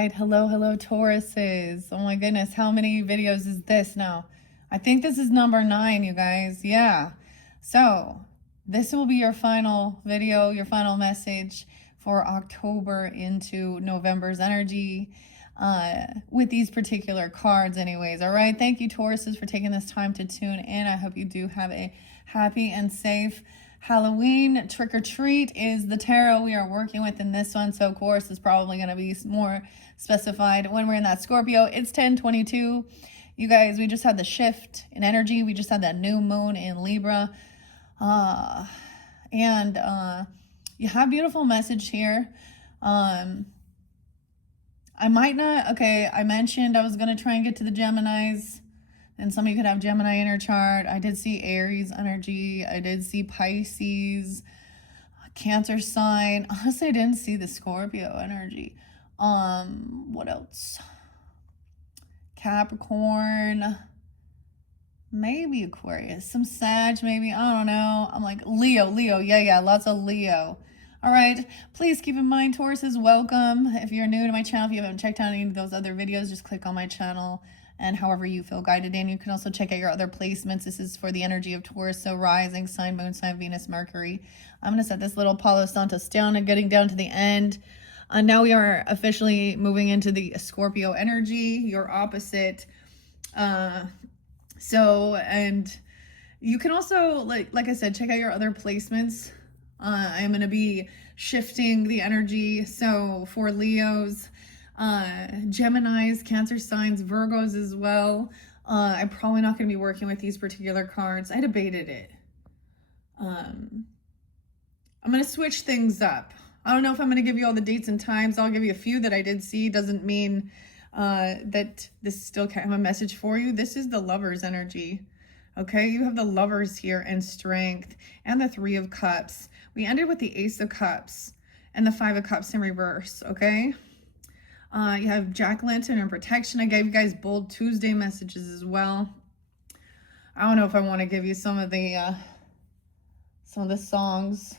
right. Hello, Tauruses. Oh my goodness. How many videos is this now? I think this is number 9, you guys. Yeah. So this will be your final video, your final message for October into November's energy with these particular cards anyways. All right. Thank you, Tauruses, for taking this time to tune in. I hope you do have a happy and safe Halloween. Trick or treat is the tarot we are working with in this one. So of course it's probably going to be more specified when we're in that Scorpio. It's 10/22. You guys, we just had the shift in energy. We just had that new moon in Libra. You have beautiful message here. I might not, okay, I mentioned I was going to try and get to the Geminis. And some of you could have Gemini in your chart. I did see Aries energy. I did see Pisces, Cancer sign. Honestly, I didn't see the Scorpio energy. What else? Capricorn. Maybe Aquarius. Some Sag, maybe. I don't know. I'm like, Leo. Yeah, lots of Leo. All right. Please keep in mind, Taurus is welcome. If you're new to my channel, if you haven't checked out any of those other videos, just click on my channel. And however you feel guided in, you can also check out your other placements. This is for the energy of Taurus, so rising sign, moon sign, Venus, Mercury. I'm going to set this little Palo Santos down and getting down to the end. Now we are officially moving into the Scorpio energy, your opposite. And you can also, like I said, check out your other placements. I am going to be shifting the energy. So for Leos, Geminis, Cancer signs, Virgos as well. I'm probably not going to be working with these particular cards. I debated it. I'm going to switch things up. I don't know if I'm going to give you all the dates and times. I'll give you a few that I did see. Doesn't mean that this still can't have a message for you. This is the Lover's energy. Okay, you have the Lovers here and Strength and the Three of Cups. We ended with the Ace of Cups and the Five of Cups in reverse, okay? You have Jack-o'-lantern and protection. I gave you guys bold Tuesday messages as well. I don't know if I want to give you some of the songs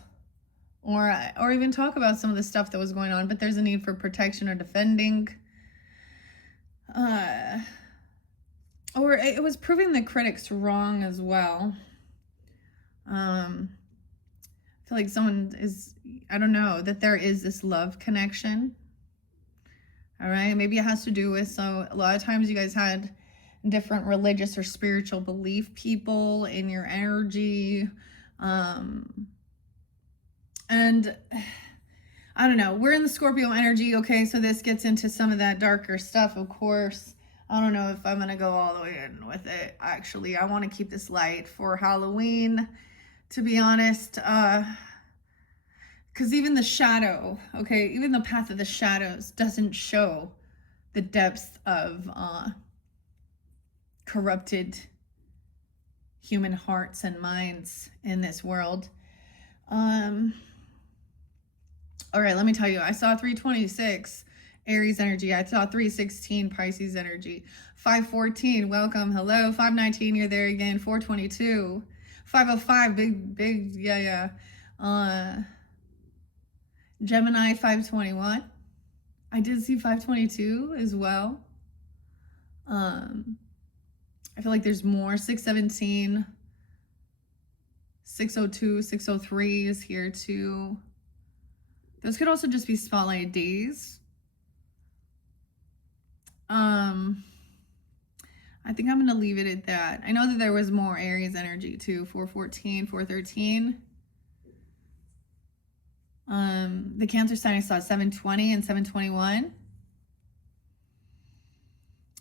or even talk about some of the stuff that was going on, but there's a need for protection or defending. Or it was proving the critics wrong as well. I feel like someone is, I don't know, that there is this love connection. All right, maybe it has to do with, so a lot of times you guys had different religious or spiritual belief people in your energy. And I don't know, we're in the Scorpio energy, okay, so this gets into some of that darker stuff, of course. I don't know if I'm going to go all the way in with it, actually. I want to keep this light for Halloween, to be honest. Because even the shadow, okay, even the path of the shadows doesn't show the depth of corrupted human hearts and minds in this world. All right, let me tell you, I saw 326 Aries energy. I saw 316 Pisces energy. 514, welcome, hello. 519, you're there again. 422. 505, big, yeah. Gemini, 521. I did see 522 as well. I feel like there's more. 617, 602, 603 is here too. Those could also just be spotlight days. I think I'm going to leave it at that. I know that there was more Aries energy too. 414, 413. The Cancer sign, I saw 720 and 721.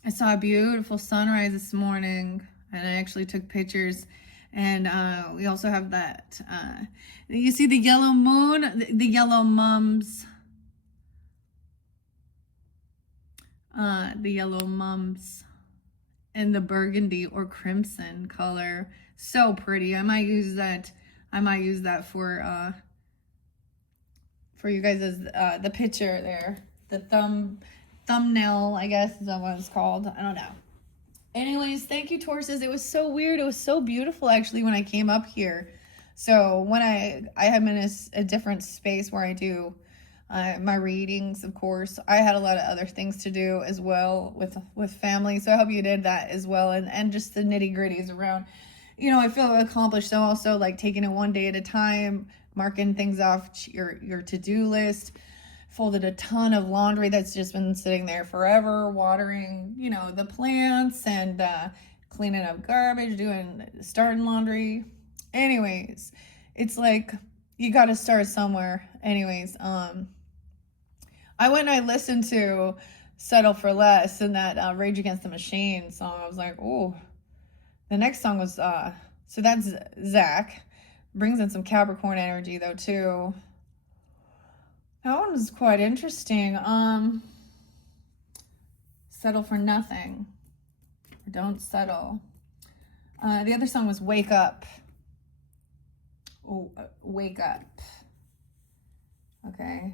I saw a beautiful sunrise this morning, and I actually took pictures. And we also have that, you see the yellow moon, the yellow mums. The yellow mums and the burgundy or crimson color. So pretty. I might use that for you guys as the picture there. The thumbnail, I guess is what it's called. I don't know. Anyways, thank you, Tauruses. It was so weird. It was so beautiful, actually, when I came up here. So when I'm in a different space where I do my readings, of course. I had a lot of other things to do as well with family, so I hope you did that as well, and just the nitty gritties around. I feel accomplished. So also like taking it one day at a time, marking things off your to-do list. Folded a ton of laundry that's just been sitting there forever, watering, the plants, and cleaning up garbage, starting laundry. Anyways, it's like you got to start somewhere. Anyways, I went and I listened to Settle for Less and that Rage Against the Machine song. I was like, oh, the next song was, so that's Zach. Brings in some Capricorn energy though too. That one was quite interesting. Settle for Nothing. Don't Settle. The other song was Wake Up. Oh, Wake Up. Okay.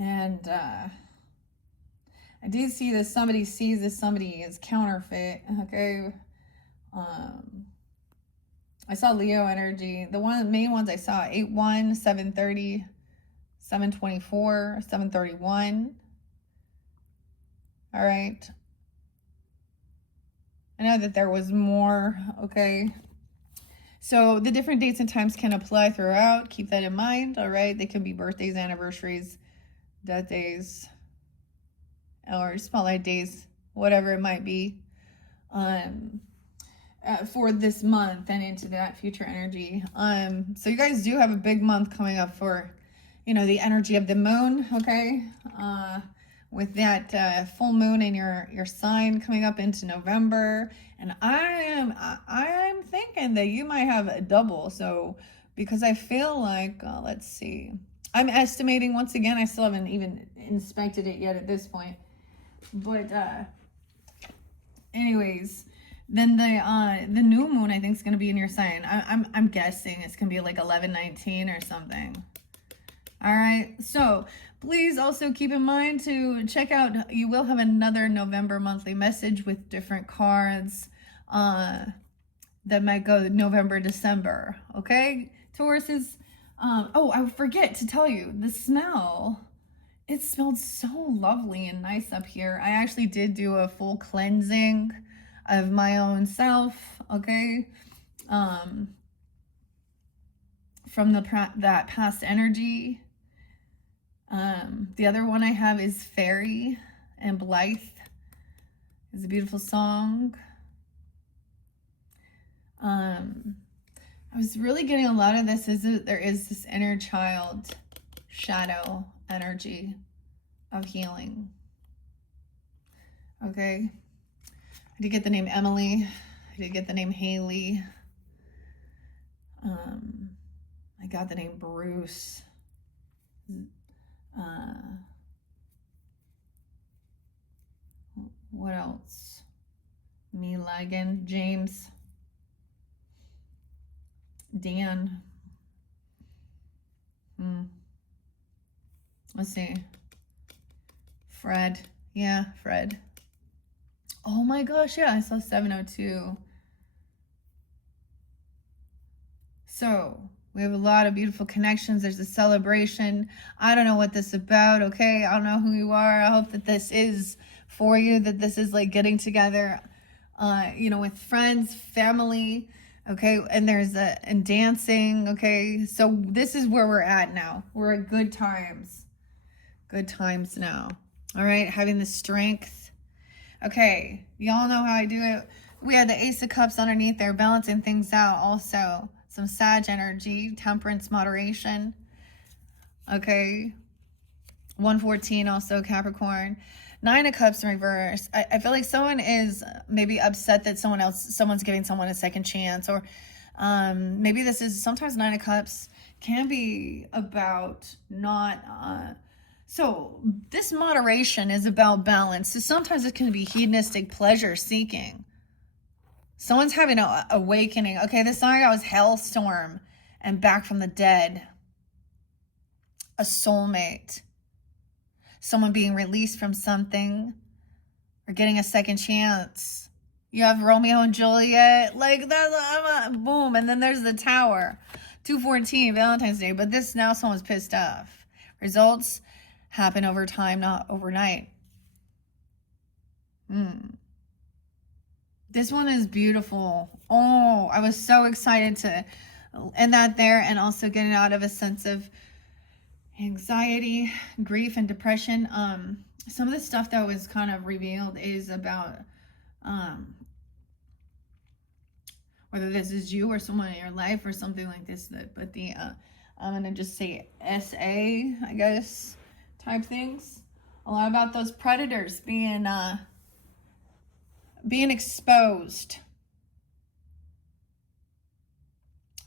And I did see this. Somebody sees this. Somebody is counterfeit. Okay. I saw Leo energy. The main ones I saw, 8-1, 730, 724, 731. All right. I know that there was more. Okay. So the different dates and times can apply throughout. Keep that in mind. All right. They could be birthdays, anniversaries, death days, or spotlight days, whatever it might be. For this month and into that future energy. So you guys do have a big month coming up for, the energy of the moon, okay? With that full moon in your sign coming up into November. And I'm thinking that you might have a double. So, because I feel like, let's see. I'm estimating, once again, I still haven't even inspected it yet at this point. But, anyways, then the new moon I think is gonna be in your sign. I'm guessing it's gonna be like 11/19 or something. All right. So please also keep in mind to check out. You will have another November monthly message with different cards that might go November, December. Okay, Taurus is. Oh, I forget to tell you the smell. It smelled so lovely and nice up here. I actually did do a full cleansing of my own self, okay, from that past energy. The other one I have is Fairy and Blythe. It's a beautiful song. I was really getting a lot of this is that there is this inner child shadow energy of healing. Okay. I did get the name Emily. I did get the name Haley. I got the name Bruce. What else? Mila again. James. Dan. Let's see. Fred. Yeah, Fred. Oh my gosh, yeah, I saw 702. So we have a lot of beautiful connections. There's a celebration. I don't know what this is about, okay? I don't know who you are. I hope that this is for you, that this is like getting together, with friends, family, okay? And and dancing, okay? So this is where we're at now. We're at good times. Good times now. All right, having the strength. Okay, y'all know how I do it. We had the Ace of Cups underneath there, balancing things out also. Some Sag energy, temperance, moderation. Okay. 114 also Capricorn. 9 of Cups in reverse. I feel like someone is maybe upset that someone's giving someone a second chance. Or maybe this is, sometimes 9 of Cups can be about not... So this moderation is about balance. So sometimes it can be hedonistic pleasure seeking. Someone's having an awakening. Okay, this song was Hellstorm and Back from the Dead. A soulmate. Someone being released from something or getting a second chance. You have Romeo and Juliet. Like that, boom. And then there's the Tower. 214, Valentine's Day. But this, now someone's pissed off. Results, happen over time, not overnight. This one is beautiful. Oh, I was so excited to end that there, and also getting out of a sense of anxiety, grief, and depression. Some of the stuff that was kind of revealed is about whether this is you or someone in your life or something like this. But the I'm gonna just say SA, I guess, type things. A lot about those predators being exposed.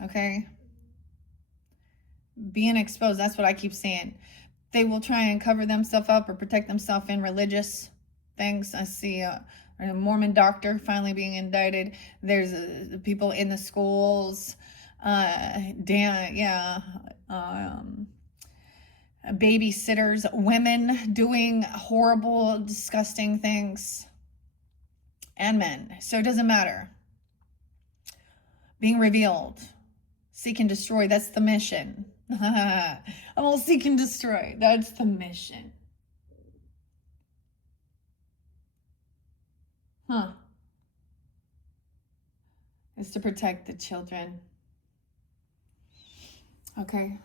Okay? Being exposed, that's what I keep saying. They will try and cover themselves up or protect themselves in religious things. I see a Mormon doctor finally being indicted. There's people in the schools. Babysitters, women doing horrible, disgusting things. And men. So it doesn't matter. Being revealed. Seek and destroy. That's the mission. I will seek and destroy. That's the mission. It's to protect the children. Okay.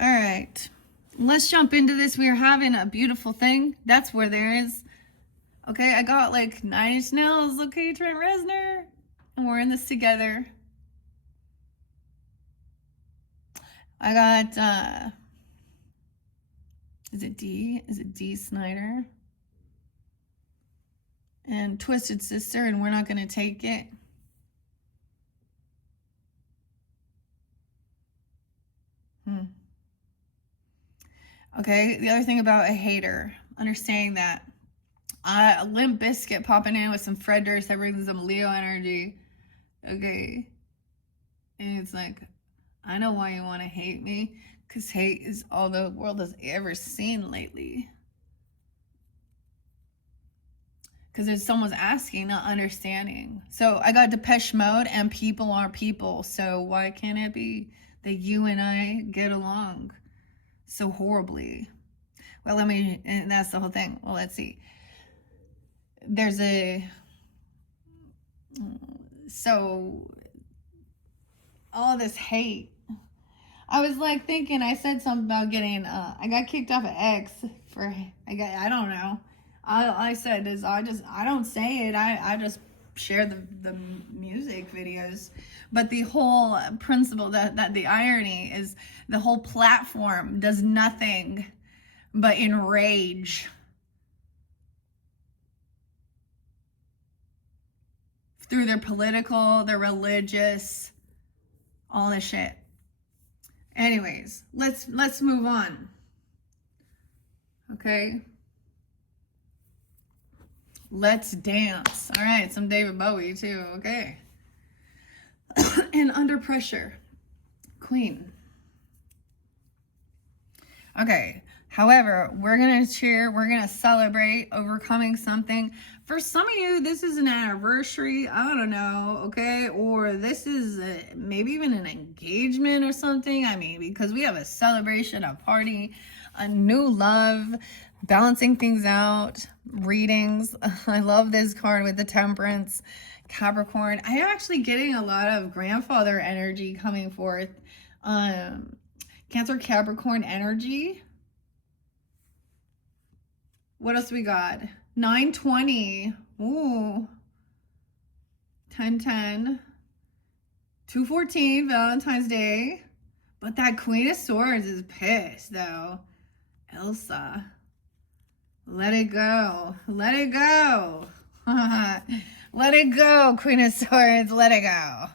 All right. Let's jump into this. We are having a beautiful thing. That's where there is. Okay, I got like 9 Inch Nails. Okay, Trent Reznor. And we're in this together. I got, is it D Snyder? And Twisted Sister, and We're Not Gonna Take It. Okay, the other thing about a hater, understanding that Limp Bizkit popping in with some Fred Durst that brings some Leo energy. Okay. And it's like, I know why you want to hate me, because hate is all the world has ever seen lately. Because if someone's asking, not understanding. So I got Depeche Mode and People Are People. So why can't it be that you and I get along so horribly? Well, and that's the whole thing. Well, let's see. There's all this hate. I was like thinking, I said something about getting, I got kicked off of X I don't know. I said is I don't say it. I just share the music videos. But the whole principle that the irony is the whole platform does nothing but enrage through their political, their religious, all this shit. Anyways, let's move on. Okay? Let's dance. All right, some David Bowie too. Okay. And Under Pressure. Queen. Okay. However, we're going to cheer. We're going to celebrate overcoming something. For some of you, this is an anniversary. I don't know. Okay. Or this is maybe even an engagement or something. I mean, because we have a celebration, a party, a new love, balancing things out, readings. I love this card with the Temperance, Capricorn. I am actually getting a lot of grandfather energy coming forth. Cancer, Capricorn energy. What else we got? 920. Ooh. 1010. 214, Valentine's Day. But that Queen of Swords is pissed, though. Elsa. Let it go. Let it go. Let it go, Queen of Swords. Let it go.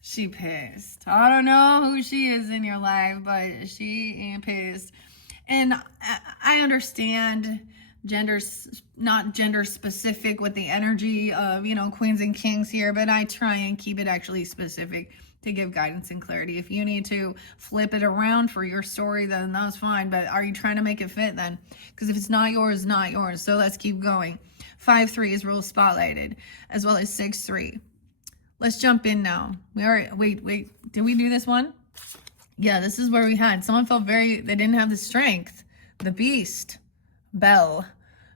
She pissed. I don't know who she is in your life, but she ain't pissed. And I understand not gender specific with the energy of, queens and kings here, but I try and keep it actually specific to give guidance and clarity. If you need to flip it around for your story, then that's fine. But are you trying to make it fit then? Because if it's not yours, it's not yours. So let's keep going. 5-3 is real spotlighted, as well as 6-3. Let's jump in now. Wait. Did we do this one? Yeah, this is where we had someone felt they didn't have the strength. The beast, Belle,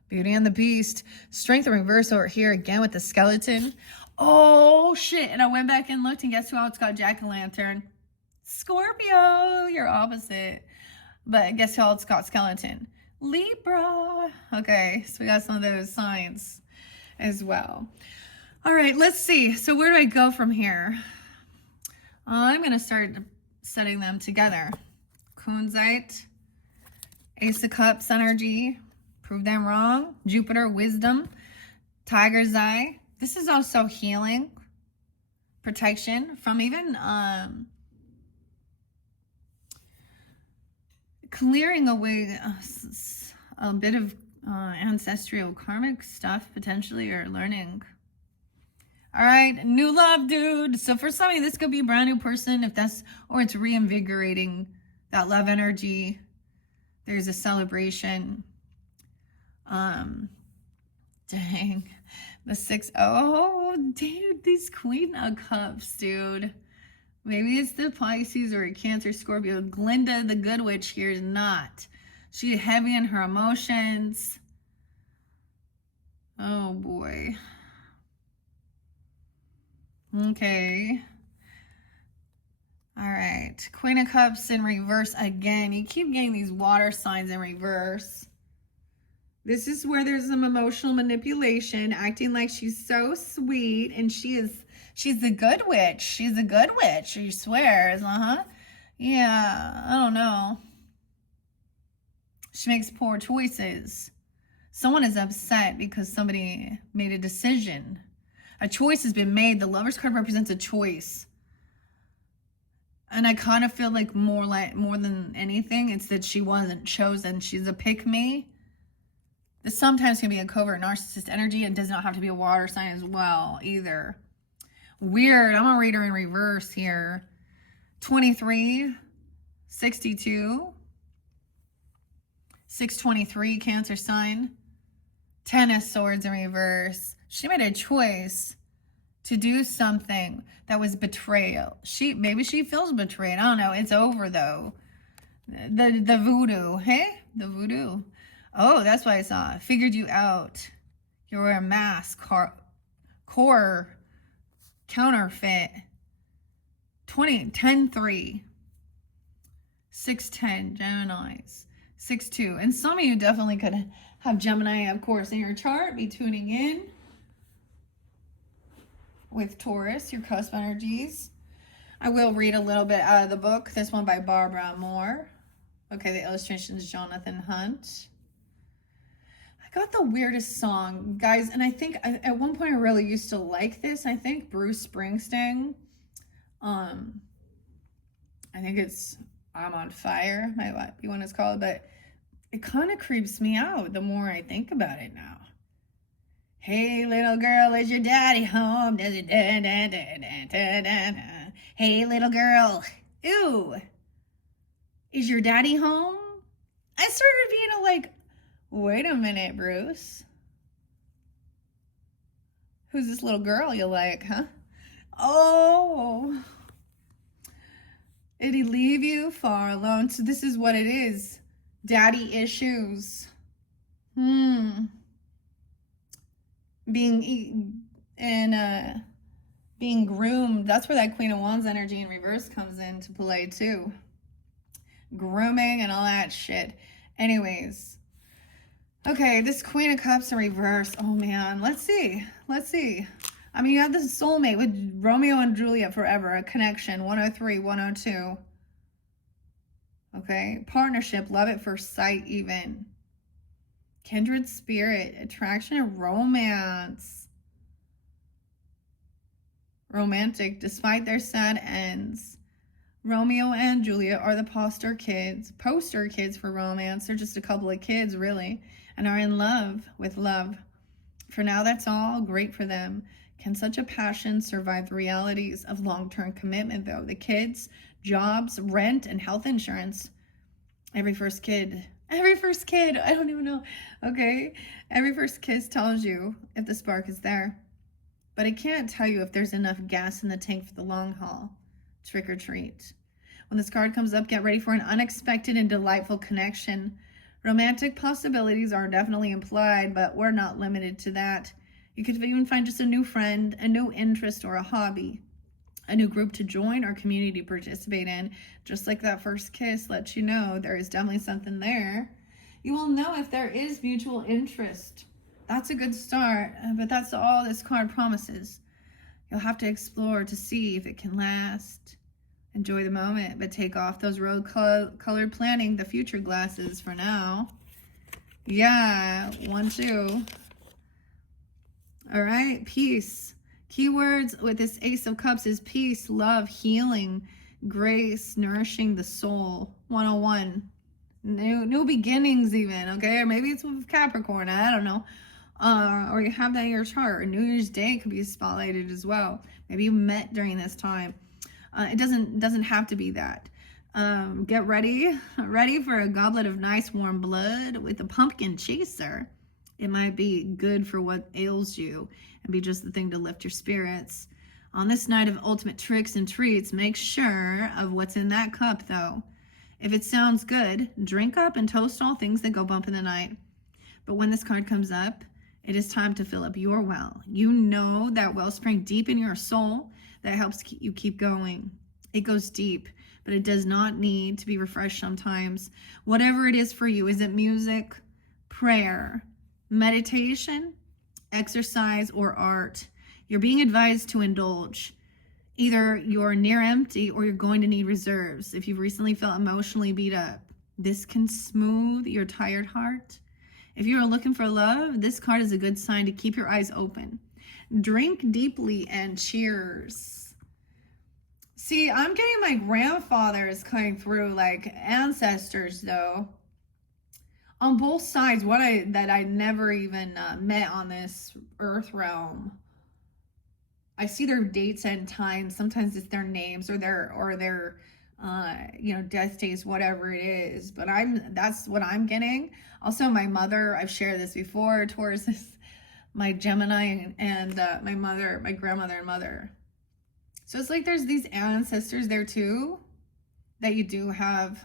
Beauty and the Beast, strength in reverse over here again with the skeleton. Oh shit! And I went back and looked, and guess who else got jack-o'-lantern? Scorpio, you're opposite. But guess who else got skeleton? Libra. Okay, so we got some of those signs as well. All right, let's see. So where do I go from here? I'm going to start setting them together. Kunzite, Ace of Cups energy, prove them wrong. Jupiter, wisdom, Tiger's Eye. This is also healing, protection from even clearing away a bit of ancestral karmic stuff potentially, or learning. All right, new love, dude. So for some of you, this could be a brand new person, if that's, or it's reinvigorating that love energy. There's a celebration. Dang, the 6. Oh, dude, these Queen of Cups, dude. Maybe it's the Pisces or a Cancer, Scorpio. Glinda, the good witch here, is not. She's heavy in her emotions. Oh boy. Okay. All right. Queen of Cups in reverse again. You keep getting these water signs in reverse. This is where there's some emotional manipulation, acting like she's so sweet, and she's the good witch. She's a good witch, she swears. Yeah, I don't know. She makes poor choices. Someone is upset because somebody made a decision. A choice has been made. The Lover's card represents a choice. And I kind of feel like more than anything, it's that she wasn't chosen. She's a pick-me. This sometimes can be a covert narcissist energy, and does not have to be a water sign as well either. Weird. I'm gonna read her in reverse here. 23, 62, 623, Cancer sign. 10 of Swords in reverse. She made a choice to do something that was betrayal. Maybe she feels betrayed. I don't know. It's over though. The voodoo. Hey? The voodoo. Oh, that's what I saw. Figured you out. You were a mask. Core. Counterfeit. 10-3. 6-10. Geminis. 6-2. And some of you definitely could have Gemini, of course, in your chart. Be tuning in with Taurus, your cusp energies. I will read a little bit out of the book. This one by Barbara Moore. Okay, the illustration is Jonathan Hunt. I got the weirdest song, guys, and I think at one point I really used to like this. I think Bruce Springsteen. I think it's I'm on Fire, might be what it's called, but it kind of creeps me out the more I think about it now. Hey, little girl, is your daddy home? Does it da da da da da da da? Hey, little girl, ew, is your daddy home? I started being like, wait a minute, Bruce. Who's this little girl you like, huh? Oh, did he leave you far alone? So this is what it is. Daddy issues. Being groomed. That's where that Queen of Wands energy in reverse comes into play too. Grooming and all that shit. Anyways. Okay, this Queen of Cups in reverse. Oh man, let's see. I mean, you have this soulmate with Romeo and Juliet forever. A connection. 103, 102. Okay, partnership, love at first sight even. Kindred spirit, attraction and romance. Romantic, despite their sad ends. Romeo and Juliet are the poster kids for romance. They're just a couple of kids, really, and are in love with love. For now, that's all great for them. Can such a passion survive the realities of long-term commitment, though? The kids, jobs, rent, and health insurance. Every first kid, I don't even know. Okay, every first kiss tells you if the spark is there, but it can't tell you if there's enough gas in the tank for the long haul. Trick or treat. When this card comes up, get ready for an unexpected and delightful connection. Romantic possibilities are definitely implied, but we're not limited to that. You could even find just a new friend, a new interest, or a hobby, a new group to join or community to participate in. Just like that first kiss lets you know there is definitely something there. You will know if there is mutual interest. That's a good start, but that's all this card promises. You'll have to explore to see if it can last. Enjoy the moment, but take off those colored planning the future glasses for now. Yeah, 1, 2. All right, peace. Keywords with this Ace of Cups is peace, love, healing, grace, nourishing the soul. 101. New beginnings even, okay? Or maybe it's with Capricorn, I don't know. Or you have that in your chart. Or New Year's Day could be spotlighted as well. Maybe you met during this time. It doesn't have to be that. Get ready for a goblet of nice warm blood with a pumpkin chaser. It might be good for what ails you and be just the thing to lift your spirits. On this night of ultimate tricks and treats, make sure of what's in that cup though. If it sounds good, drink up and toast all things that go bump in the night. But when this card comes up, it is time to fill up your well. You know that wellspring deep in your soul that helps you keep going. It goes deep, but it does not need to be refreshed sometimes. Whatever it is for you, is it music, prayer, meditation, exercise, or art? You're being advised to indulge. Either you're near empty or you're going to need reserves. If you've recently felt emotionally beat up, this can smooth your tired heart. If you are looking for love, this card is a good sign to keep your eyes open. Drink deeply and cheers. See, I'm getting my grandfathers coming through, like ancestors though. On both sides, that I never even met on this earth realm. I see their dates and times. Sometimes it's their names or their death days, whatever it is. But that's what I'm getting. Also, my mother, I've shared this before. Taurus is my Gemini and my grandmother and mother. So it's like there's these ancestors there too that you do have.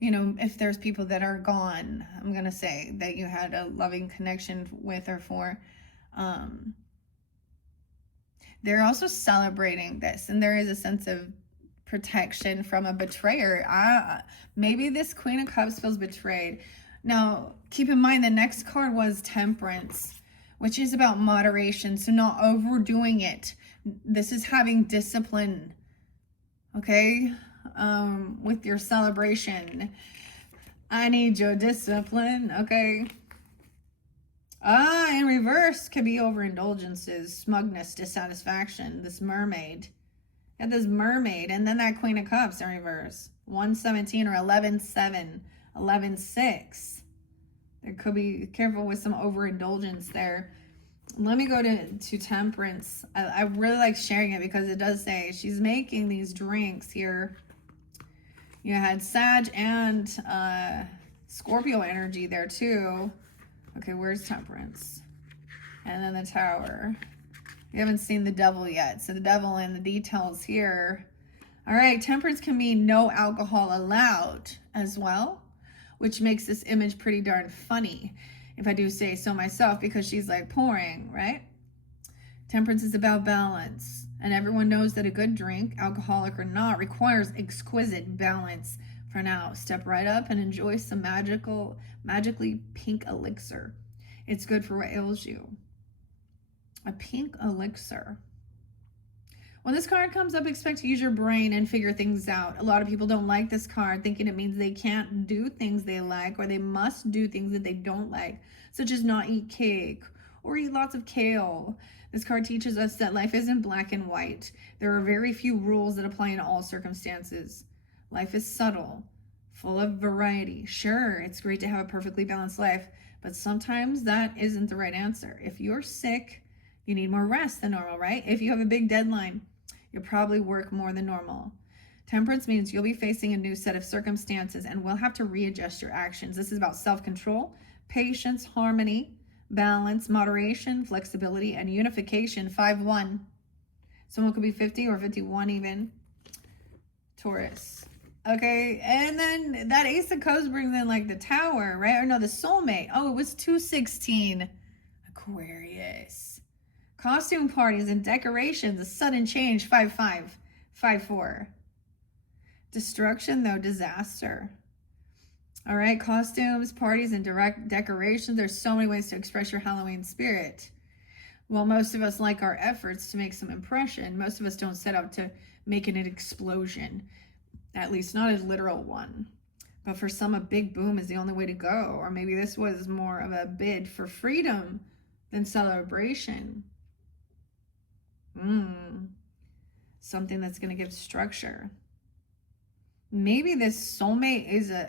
If there's people that are gone, I'm going to say that you had a loving connection with or for. They're also celebrating this, and there is a sense of protection from a betrayer. Maybe this Queen of Cups feels betrayed. Now, keep in mind the next card was Temperance, which is about moderation, so not overdoing it. This is having discipline, okay? With your celebration. I need your discipline, okay? In reverse could be overindulgences, smugness, dissatisfaction. This mermaid. And this mermaid. And then that Queen of Cups in reverse. 117 or 11-7. 11-6. There could be careful with some overindulgence there. Let me go to Temperance. I really like sharing it because it does say she's making these drinks here. You had Sag and Scorpio energy there too. Okay, where's Temperance? And then the Tower. We haven't seen the Devil yet, so the Devil in the details here. All right, Temperance can mean no alcohol allowed as well, which makes this image pretty darn funny, if I do say so myself, because she's like pouring, right? Temperance is about balance, and everyone knows that a good drink, alcoholic or not, requires exquisite balance. For now, step right up and enjoy some magically pink elixir. It's good for what ails you. A pink elixir. When this card comes up, expect to use your brain and figure things out. A lot of people don't like this card, thinking it means they can't do things they like, or they must do things that they don't like, such as not eat cake or eat lots of kale. This card teaches us that life isn't black and white. There are very few rules that apply in all circumstances. Life is subtle, full of variety. Sure, it's great to have a perfectly balanced life, but sometimes that isn't the right answer. If you're sick, you need more rest than normal, right? If you have a big deadline, you'll probably work more than normal. Temperance means you'll be facing a new set of circumstances and will have to readjust your actions. This is about self-control, patience, harmony, balance, moderation, flexibility, and unification. 5-1. Someone could be 50 or 51 even. Taurus. Okay, and then that Ace of Cups brings in like the Tower, right? Or no, the Soulmate. Oh, it was 216. Aquarius. Costume parties and decorations, a sudden change, 5-5, 5-4. Destruction, though, disaster. All right, costumes, parties, and direct decorations. There's so many ways to express your Halloween spirit. While most of us like our efforts to make some impression, most of us don't set out to make an explosion. At least not a literal one. But for some, a big boom is the only way to go. Or maybe this was more of a bid for freedom than celebration. Something that's going to give structure. Maybe this soulmate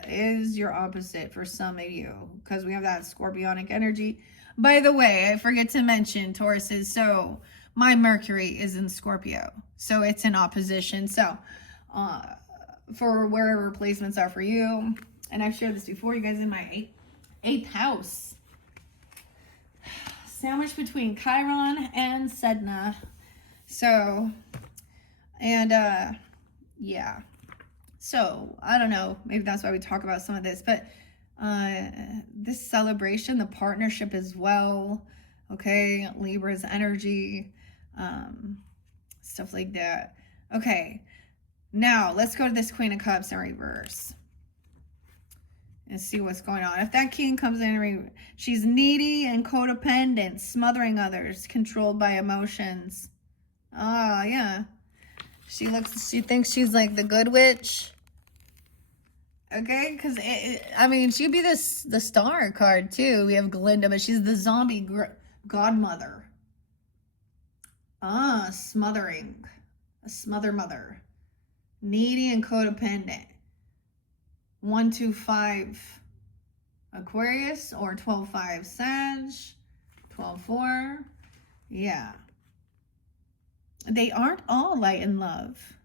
is your opposite for some of you, because we have that scorpionic energy. By the way, I forget to mention, Tauruses, so my Mercury is in Scorpio, so it's in opposition. So for wherever placements are for you, and I've shared this before, you guys, in my eighth house, sandwiched between Chiron and Sedna. So, and yeah. So, I don't know, maybe that's why we talk about some of this, but this celebration, the partnership as well, okay, Libra's energy, stuff like that. Okay, now let's go to this Queen of Cups in reverse and see what's going on. If that King comes in, she's needy and codependent, smothering others, controlled by emotions. Yeah. She thinks she's like the good witch. Okay, because I mean, she'd be the star card too. We have Glinda, but she's the zombie godmother. Smothering, a smother mother, needy and codependent. 1-2-5 Aquarius or 12-5 Sag, 12-4. Yeah, they aren't all light and love.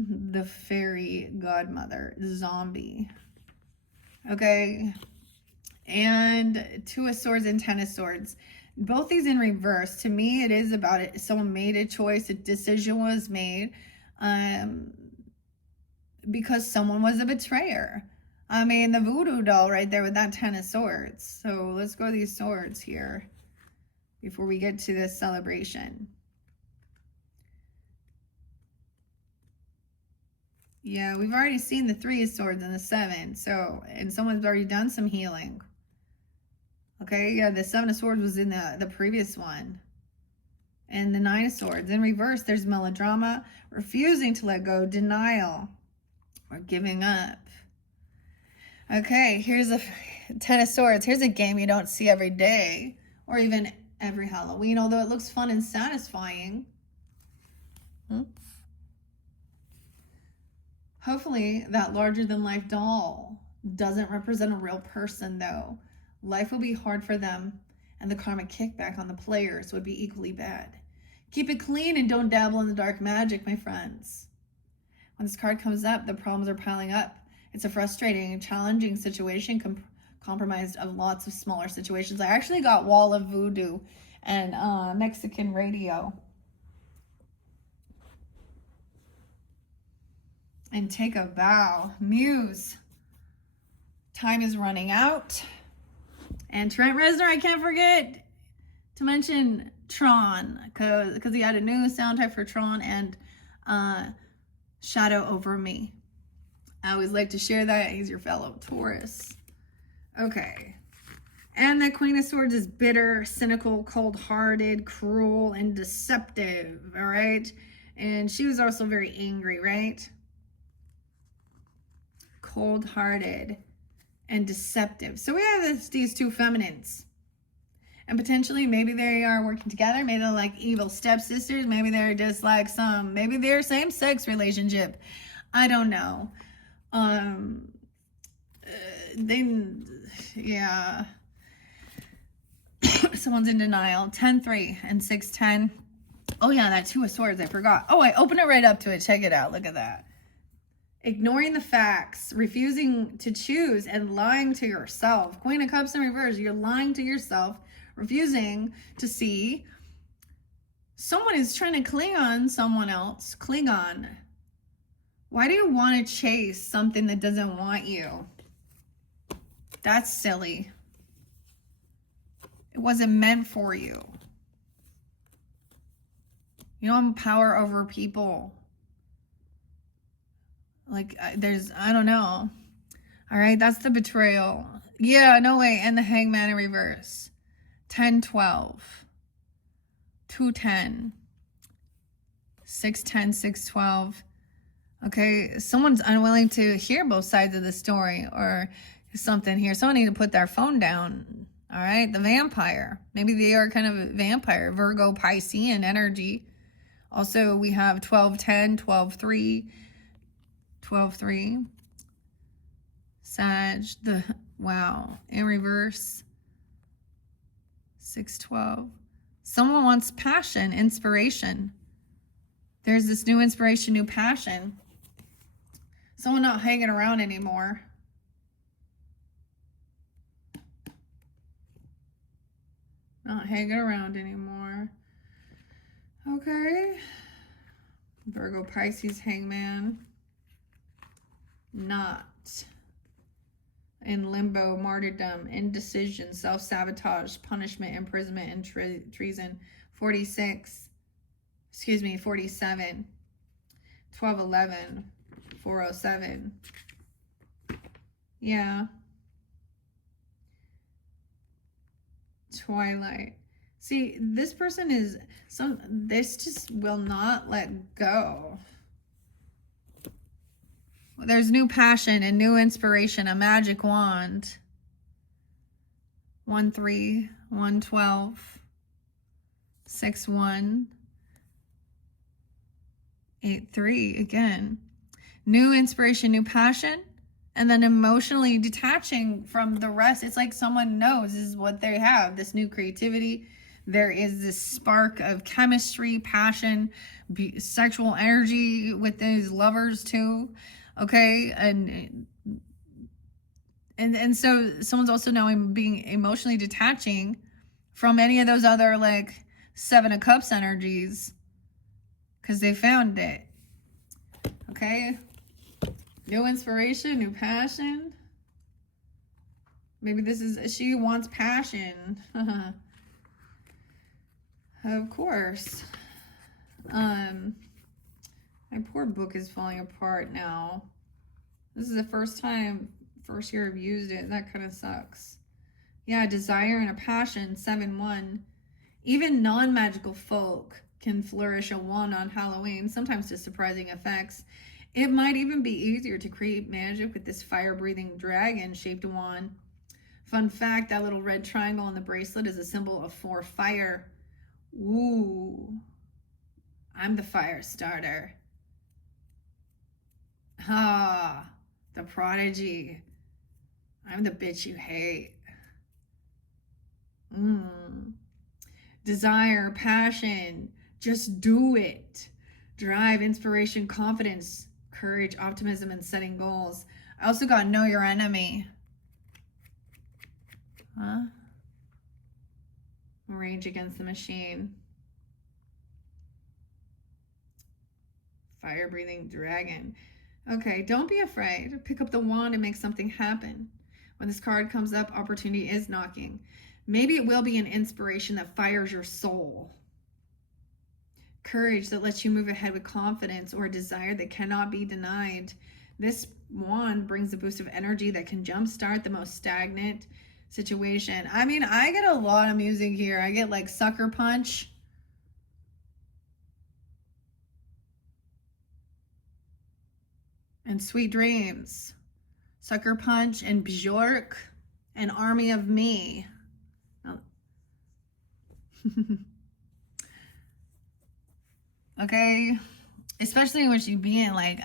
The fairy godmother, zombie. Okay. And 2 of Swords and 10 of Swords. Both these in reverse. To me, it is about it. Someone made a choice. A decision was made because someone was a betrayer. I mean, the voodoo doll right there with that 10 of Swords. So let's go to these swords here before we get to this celebration. Yeah, we've already seen the 3 of Swords and the 7. So, and someone's already done some healing. Okay, yeah, the 7 of Swords was in the previous one. And the 9 of Swords. In reverse, there's melodrama, refusing to let go, denial, or giving up. Okay, here's a 10 of Swords. Here's a game you don't see every day, or even every Halloween, although it looks fun and satisfying. Hopefully, that larger-than-life doll doesn't represent a real person, though. Life will be hard for them, and the karmic kickback on the players would be equally bad. Keep it clean and don't dabble in the dark magic, my friends. When this card comes up, the problems are piling up. It's a frustrating and challenging situation compromised of lots of smaller situations. I actually got Wall of Voodoo and Mexican Radio. And take a bow. Muse. Time is running out. And Trent Reznor, I can't forget to mention Tron, because he had a new sound type for Tron and Shadow Over Me. I always like to share that. He's your fellow Taurus. Okay. And the Queen of Swords is bitter, cynical, cold-hearted, cruel, and deceptive, all right? And she was also very angry, right? Cold-hearted and deceptive. So we have these 2 feminines. And potentially, maybe they are working together. Maybe they're like evil stepsisters. Maybe they're just like maybe they're same-sex relationship. I don't know. Yeah. Someone's in denial. 10-3 and 6-10. Oh yeah, that 2 of Swords, I forgot. Oh, I opened it right up to it. Check it out. Look at that. Ignoring the facts, refusing to choose, and lying to yourself. Queen of Cups in reverse, you're lying to yourself, refusing to see Someone is trying to cling on someone else. Cling on. Why do you want to chase something that doesn't want you? That's silly. It wasn't meant for you. You don't have power over people. Like, I don't know. All right, that's the betrayal. Yeah, no way. And the hangman in reverse. 10, 12. 210. 610, 612. Okay, someone's unwilling to hear both sides of the story or something here. Someone need to put their phone down. All right, the vampire. Maybe they are kind of a vampire. Virgo, Piscean energy. Also, we have 1210, 12-3, 12-3. Sag, wow, in reverse. 612. Someone wants passion, inspiration. There's this new inspiration, new passion. Someone not hanging around anymore. Not hanging around anymore. Okay. Virgo, Pisces, hangman. Not. In limbo, martyrdom, indecision, self-sabotage, punishment, imprisonment, and treason. 46. Excuse me, 47. 1211. 407. Yeah. Twilight. See, this person is this just will not let go. There's new passion and new inspiration, a magic wand. 1-3, 1-12, 6-1, 8-3 again. New inspiration, new passion, and then emotionally detaching from the rest. It's like someone knows this is what they have, this new creativity. There is this spark of chemistry, passion, sexual energy with these lovers too. Okay, and so someone's also now being emotionally detaching from any of those other like 7 of Cups energies because they found it. Okay, new inspiration, new passion. Maybe this is, she wants passion. Of course. My poor book is falling apart now. This is the first year I've used it. That kind of sucks. Yeah, desire and a passion, 7-1. Even non-magical folk can flourish a wand on Halloween, sometimes to surprising effects. It might even be easier to create magic with this fire-breathing dragon-shaped wand. Fun fact, that little red triangle on the bracelet is a symbol of 4 fire. Ooh. I'm the fire starter. Ah, the prodigy. I'm the bitch you hate. Desire, passion, just do it. Drive, inspiration, confidence, courage, optimism, and setting goals. I also got know your enemy. Huh? Rage against the machine. Fire-breathing dragon. Okay, don't be afraid. Pick up the wand and make something happen. When this card comes up, opportunity is knocking. Maybe it will be an inspiration that fires your soul. Courage that lets you move ahead with confidence, or a desire that cannot be denied. This wand brings a boost of energy that can jumpstart the most stagnant situation. I mean, I get a lot of music here. I get like Sucker Punch. And Sweet Dreams. Sucker Punch and Bjork and Army of Me. Oh. Okay, especially when she being like,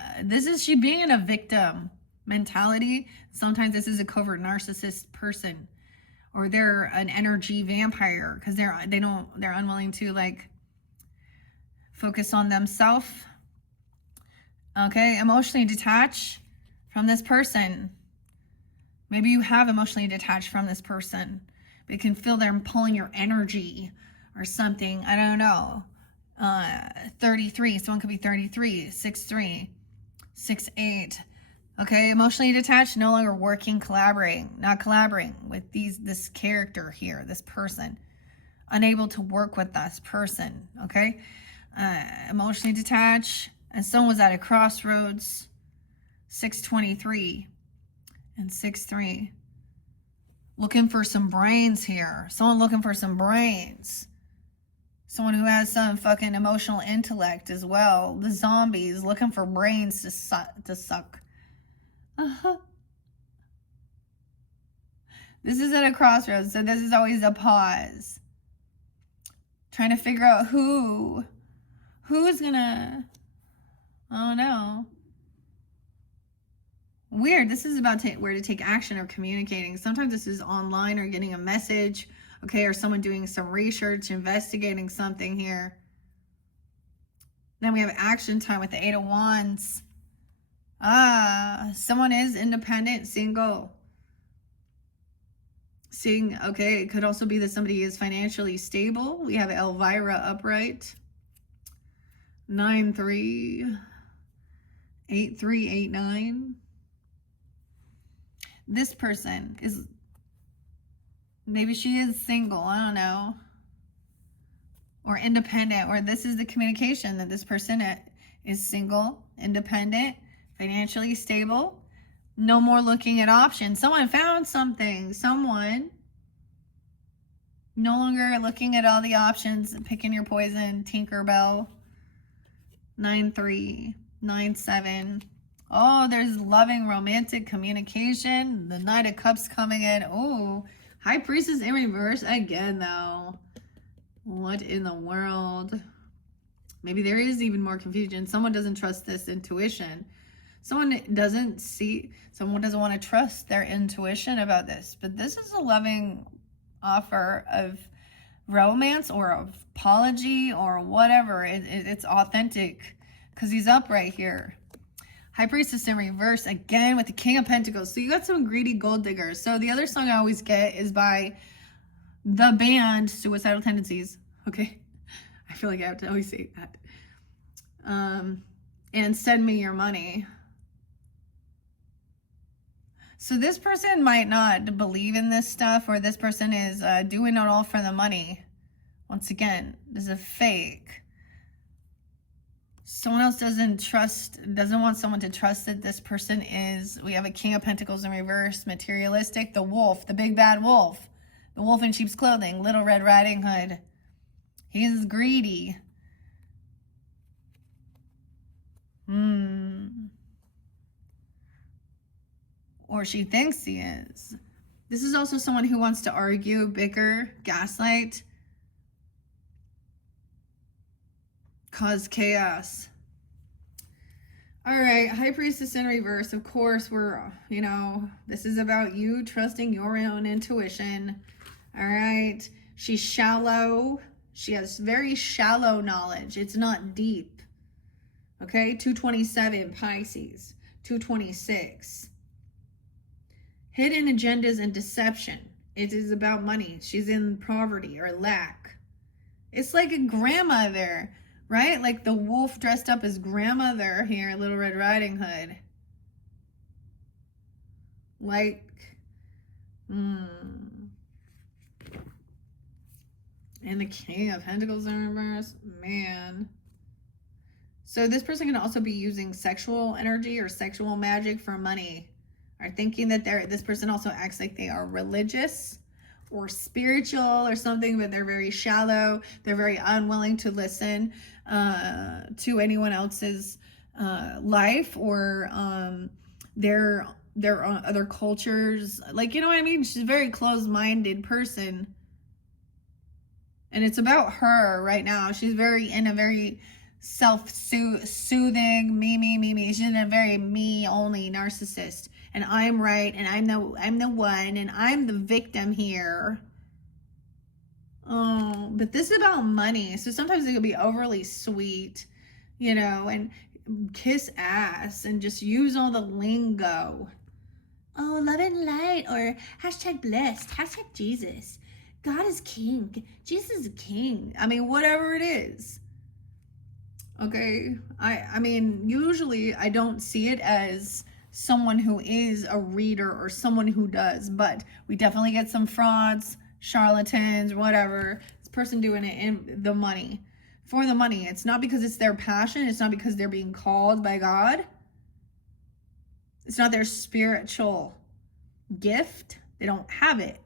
she being a victim mentality. Sometimes this is a covert narcissist person, or they're an energy vampire because they're unwilling to like focus on themselves. Okay, emotionally detach from this person. Maybe you have emotionally detached from this person. They can feel them pulling your energy or something. I don't know. 33. Someone could be 33, 6'3", 6'8". Okay, emotionally detached, no longer working, collaborating, not collaborating with this character here, this person. Unable to work with this person, okay? Emotionally detached, and someone was at a crossroads, 623 and 6'3". Looking for some brains here. Someone looking for some brains. Someone who has some fucking emotional intellect as well. The zombies looking for brains to suck. This is at a crossroads, so this is always a pause. Trying to figure out who's gonna, oh no. Weird, this is about where to take action or communicating. Sometimes this is online or getting a message, okay, or someone doing some research, investigating something here. Then we have action time with the 8 of Wands. Someone is independent, single. Okay, it could also be that somebody is financially stable. We have Elvira upright. 9-3, 8-3, 8-9. This person is, maybe she is single, I don't know. Or independent, or this is the communication that this person is single, independent, financially stable. No more looking at options. Someone found something. Someone no longer looking at all the options, picking your poison. Tinkerbell. 9-3, 9-7. Oh, there's loving, romantic communication. The Knight of Cups coming in. Oh, High Priestess in reverse again, though. What in the world? Maybe there is even more confusion. Someone doesn't trust this intuition. Someone doesn't want to trust their intuition about this. But this is a loving offer of romance or of apology or whatever. It's authentic because he's up right here. High Priestess in reverse again with the King of Pentacles. So you got some greedy gold diggers. So the other song I always get is by the band Suicidal Tendencies. Okay, I feel like I have to always say that. And Send Me Your Money. So this person might not believe in this stuff, or this person is doing it all for the money. Once again, this is a fake. Someone else doesn't want someone to trust that this person is, we have a King of Pentacles in reverse, materialistic, the wolf, the big bad wolf, the wolf in sheep's clothing, Little Red Riding Hood. He's greedy. Or she thinks he is. This is also someone who wants to argue, bicker, gaslight, cause chaos. All right, High Priestess in reverse. Of course, this is about you trusting your own intuition. All right. She's shallow. She has very shallow knowledge. It's not deep. Okay, 227, Pisces. 226. Hidden agendas and deception. It is about money. She's in poverty or lack. It's like a grandmother, right? Like the wolf dressed up as grandmother here, Little Red Riding Hood. Like, and the King of Pentacles in reverse, man. So this person can also be using sexual energy or sexual magic for money. Are thinking that this person also acts like they are religious or spiritual or something, but they're very shallow. They're very unwilling to listen to anyone else's life or their other cultures. Like, you know what I mean? She's a very closed-minded person. And it's about her right now. She's in a very self-soothing, me. She's in a very me-only narcissist. And I'm right, and I'm the one, and I'm the victim here. Oh, but this is about money. So sometimes it could be overly sweet, and kiss ass and just use all the lingo. Oh, love and light, or hashtag blessed, hashtag Jesus. God is king. Jesus is king. I mean, whatever it is. Okay. I mean, usually I don't see it as someone who is a reader or someone who does, but we definitely get some frauds, charlatans, whatever. This person doing it in the money. For the money. It's not because it's their passion, it's not because they're being called by God. It's not their spiritual gift. They don't have it.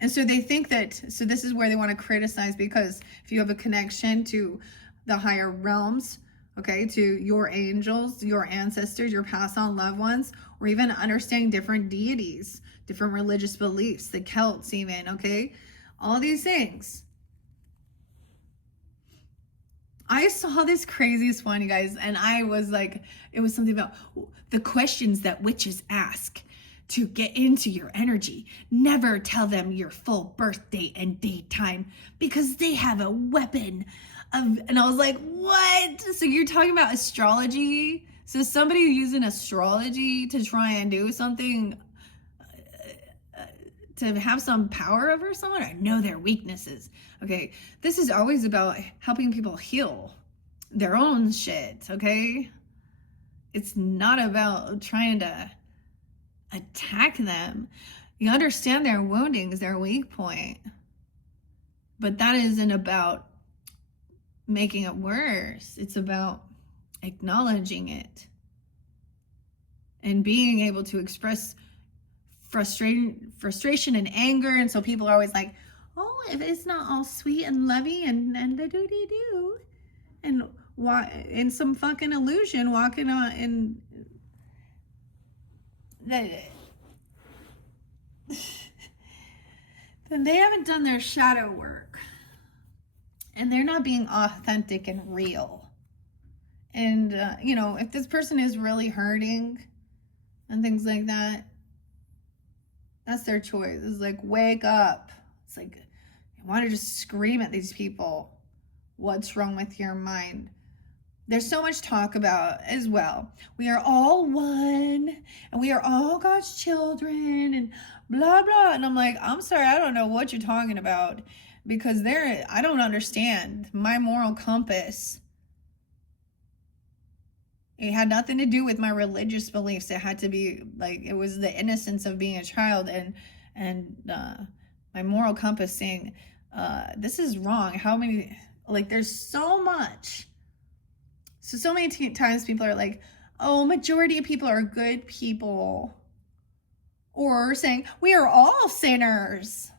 And so they think that, so this is where they want to criticize, because if you have a connection to the higher realms, okay, to your angels, your ancestors, your past on loved ones, or even understanding different deities, different religious beliefs, the Celts even, okay, all these things. I saw this craziest one, you guys, and I was like, it was something about the questions that witches ask to get into your energy. Never tell them your full birth date and date time, because they have a weapon of, and I was like, what? So you're talking about astrology? So somebody using astrology to try and do something, to have some power over someone, or know their weaknesses. Okay, this is always about helping people heal their own shit, okay? It's not about trying to attack them. You understand their woundings, their weak point, but that isn't about making it worse. It's about acknowledging it and being able to express frustration and anger. And so people are always like, oh, if it's not all sweet and lovey and the do and why in some fucking illusion walking on in the then they haven't done their shadow work, and they're not being authentic and real. And you know, if this person is really hurting and things like that, that's their choice. It's like, wake up. It's like, you want to just scream at these people. What's wrong with your mind? There's so much talk about as well. We are all one and we are all God's children and blah, blah. And I'm like, I'm sorry, I don't know what you're talking about, because I don't understand my moral compass. It had nothing to do with my religious beliefs. It had to be like, it was the innocence of being a child, and my moral compass saying, this is wrong. How many, like, there's so much. So many times people are like, oh, majority of people are good people. Or saying, we are all sinners.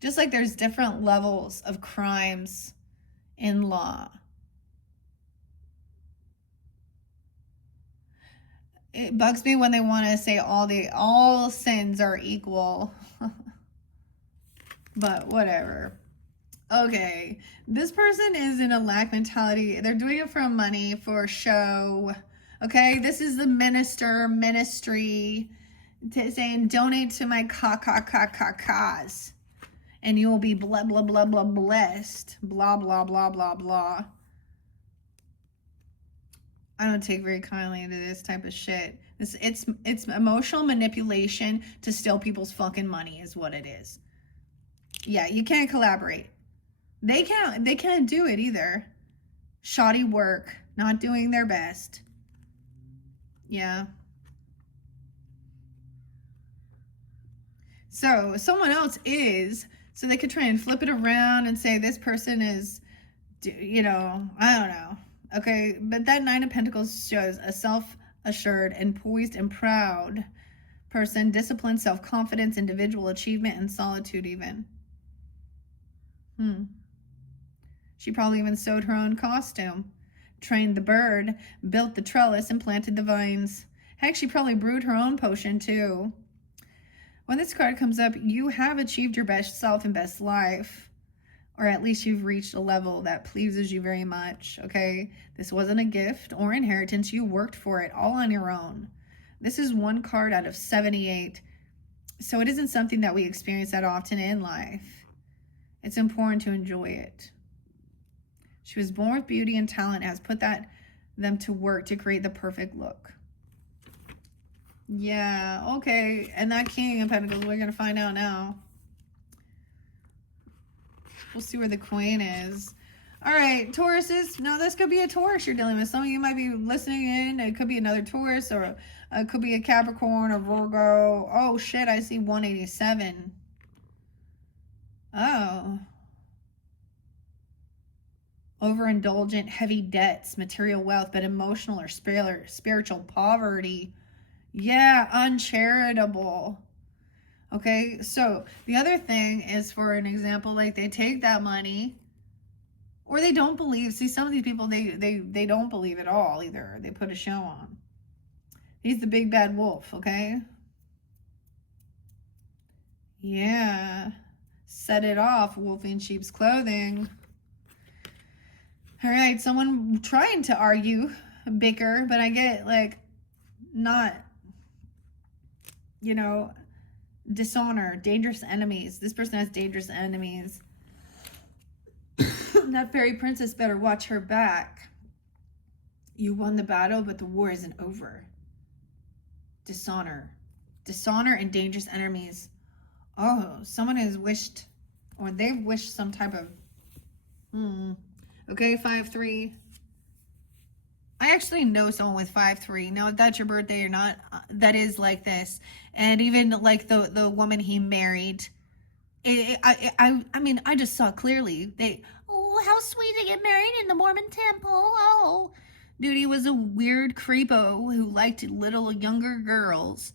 Just like there's different levels of crimes in law. It bugs me when they want to say all sins are equal. But whatever. Okay, this person is in a lack mentality. They're doing it for money, for show. Okay, this is the ministry saying donate to my cause, and you will be blah blah blah blah blessed. Blah blah blah blah blah. I don't take very kindly into this type of shit. It's emotional manipulation to steal people's fucking money is what it is. Yeah, you can't collaborate. They can't do it either. Shoddy work, not doing their best. Yeah. So someone else is, so they could try and flip it around and say this person is, you know, I don't know. Okay, but that Nine of Pentacles shows a self-assured and poised and proud person, disciplined, self-confidence, individual achievement, and solitude even. She probably even sewed her own costume, trained the bird, built the trellis, and planted the vines. Heck, she probably brewed her own potion too. When this card comes up, you have achieved your best self and best life. Or at least you've reached a level that pleases you very much, okay? This wasn't a gift or inheritance. You worked for it all on your own. This is one card out of 78. So it isn't something that we experience that often in life. It's important to enjoy it. She was born with beauty and talent, has put them to work to create the perfect look. Yeah, okay. And that King of Pentacles, we're going to find out now. We'll see where the Queen is. All right, Tauruses. Now, this could be a Taurus you're dealing with. Some of you might be listening in. It could be another Taurus, or it could be a Capricorn or Virgo. Oh, shit, I see 187. Oh. Overindulgent, heavy debts, material wealth, but emotional or spiritual poverty. Yeah, uncharitable. Okay, so the other thing is, for an example, like they take that money, or they don't believe. See, some of these people, they don't believe at all either. They put a show on. He's the big bad wolf, okay? Yeah. Set it off, wolf in sheep's clothing. All right, someone trying to argue, bicker, but I get, like, not, you know, dishonor, dangerous enemies. This person has dangerous enemies. That fairy princess better watch her back. You won the battle, but the war isn't over. Dishonor. Dishonor and dangerous enemies. Oh, someone has wished, or they've wished some type of... Okay, 5-3. I actually know someone with 5-3. Now, if that's your birthday or not, that is like this. And even like the woman he married, I mean, I just saw clearly. Oh, how sweet to get married in the Mormon temple. Oh, dude, he was a weird creepo who liked little younger girls.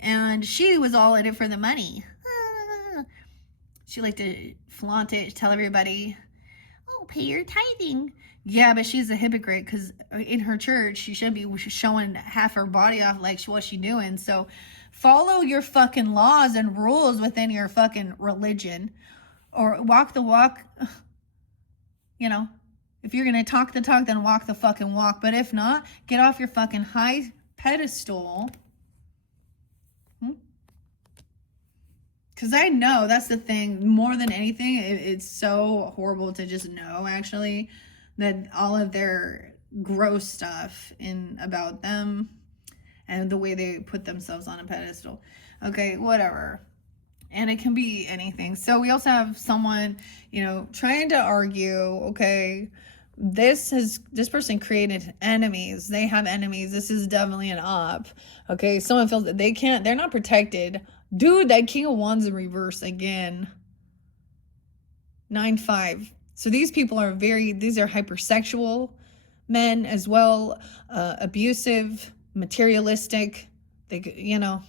And she was all in it for the money. She liked to flaunt it, tell everybody, oh, pay your tithing. Yeah, but she's a hypocrite, because in her church, she shouldn't be showing half her body off like what she's doing. So follow your fucking laws and rules within your fucking religion, or walk the walk. You know, if you're going to talk the talk, then walk the fucking walk. But if not, get off your fucking high pedestal. Because I know, that's the thing, more than anything, it's so horrible to just know, actually, that all of their gross stuff about them and the way they put themselves on a pedestal. Okay, whatever. And it can be anything. So we also have someone, you know, trying to argue, okay, this person created enemies. They have enemies. This is definitely an op. Okay, someone feels that they're not protected. Dude, that King of Wands in reverse again. 9-5. So these people are these are hypersexual men as well, abusive, materialistic. You know.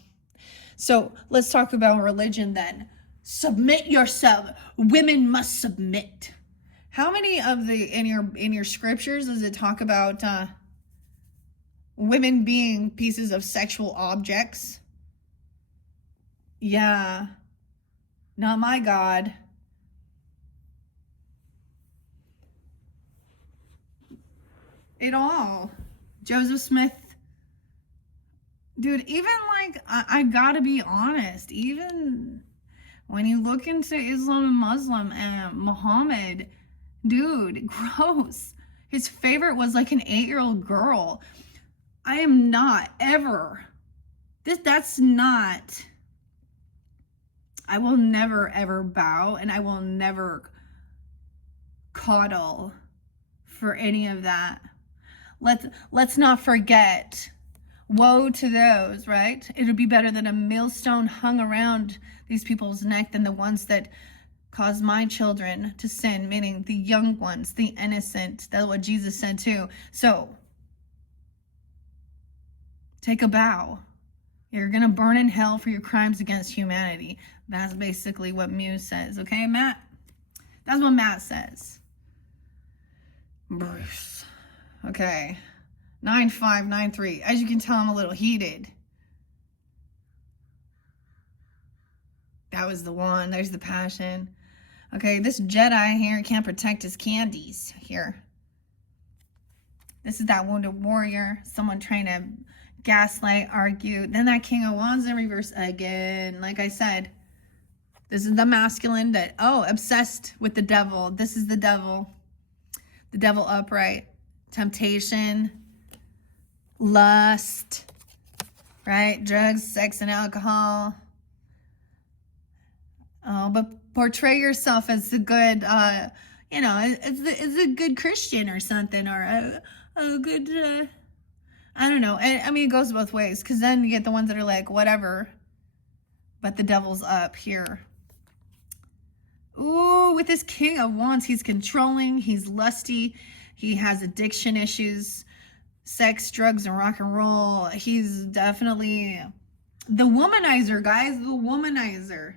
So let's talk about religion then. Submit yourself. Women must submit. How many of in your scriptures does it talk about women being pieces of sexual objects? Yeah. Not my God. It all. Joseph Smith. Dude, even like, I gotta be honest, even when you look into Islam and Muslim and Muhammad, dude, gross. His favorite was like an 8-year-old girl. I am not ever. That's not. I will never ever bow, and I will never coddle for any of that. Let's not forget. Woe to those, right? It would be better than a millstone hung around these people's neck than the ones that cause my children to sin, meaning the young ones, the innocent. That's what Jesus said too. So, take a bow. You're going to burn in hell for your crimes against humanity. That's basically what Muse says. Okay, Matt? That's what Matt says. Bruce. Okay. 9-5, 9-3. As you can tell, I'm a little heated. That was the one. There's the passion. Okay, this Jedi here can't protect his candies here. This is that wounded warrior. Someone trying to gaslight, argue. Then that King of Wands in reverse again. Like I said, this is the masculine that, obsessed with the devil. This is the devil. The devil upright. Temptation. Lust. right? Drugs, sex, and alcohol. Oh, but portray yourself as a good, you know, as a good Christian or something, or a good, I don't know. I mean, it goes both ways, because then you get the ones that are like, whatever, but the devil's up here. Ooh, with this King of Wands, he's controlling, he's lusty, he has addiction issues, sex, drugs, and rock and roll. He's definitely the womanizer, guys, the womanizer.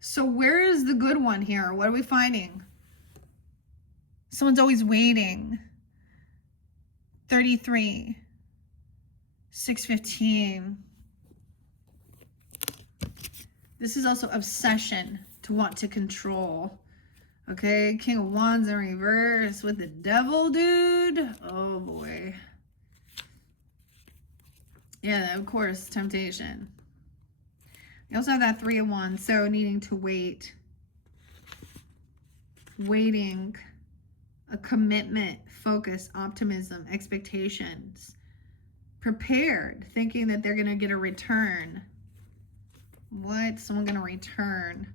So where is the good one here? What are we finding? Someone's always waiting. 33, 615. This is also obsession, to want to control. Okay, King of Wands in reverse with the devil, dude. Oh boy. Yeah, of course, temptation. You also have that 3 of Wands, so needing to wait. Waiting, a commitment, focus, optimism, expectations. Prepared, thinking that they're going to get a return. What? Someone going to return.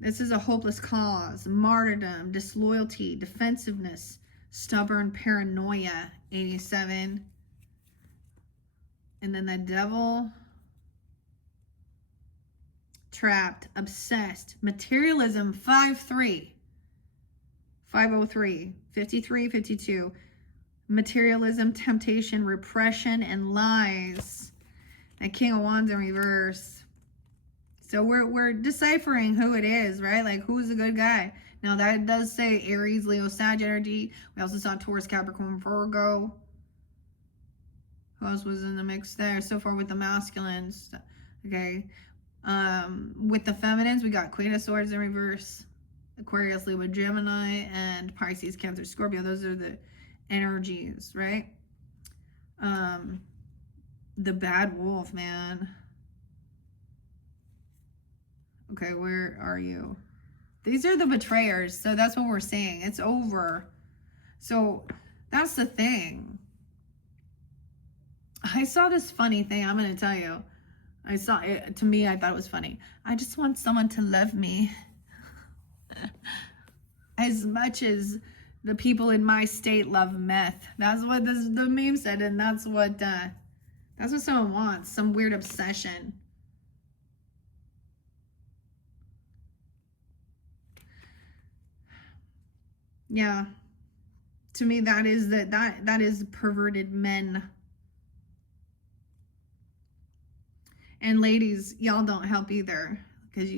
This is a hopeless cause, martyrdom, disloyalty, defensiveness, stubborn paranoia, 87. And then the devil, trapped, obsessed, materialism, 5-3, 503, 53, 52. Materialism, temptation, repression, and lies. And King of Wands in reverse. So we're deciphering who it is, right? Like, who's a good guy? Now, that does say Aries, Leo, Sag energy. We also saw Taurus, Capricorn, Virgo. Who else was in the mix there? So far with the masculines. Okay. With the feminines, we got Queen of Swords in reverse. Aquarius, Libra, Gemini, and Pisces, Cancer, Scorpio. Those are the energies, right? The bad wolf, man. Okay, where are you? These are the betrayers, so that's what we're saying. It's over. So that's the thing. I saw this funny thing, I'm going to tell you. I saw it, to me, I thought it was funny. I just want someone to love me. As much as the people in my state love meth. That's what the meme said, and that's what someone wants. Some weird obsession. Yeah. To me, that is perverted men. And ladies, y'all don't help either, because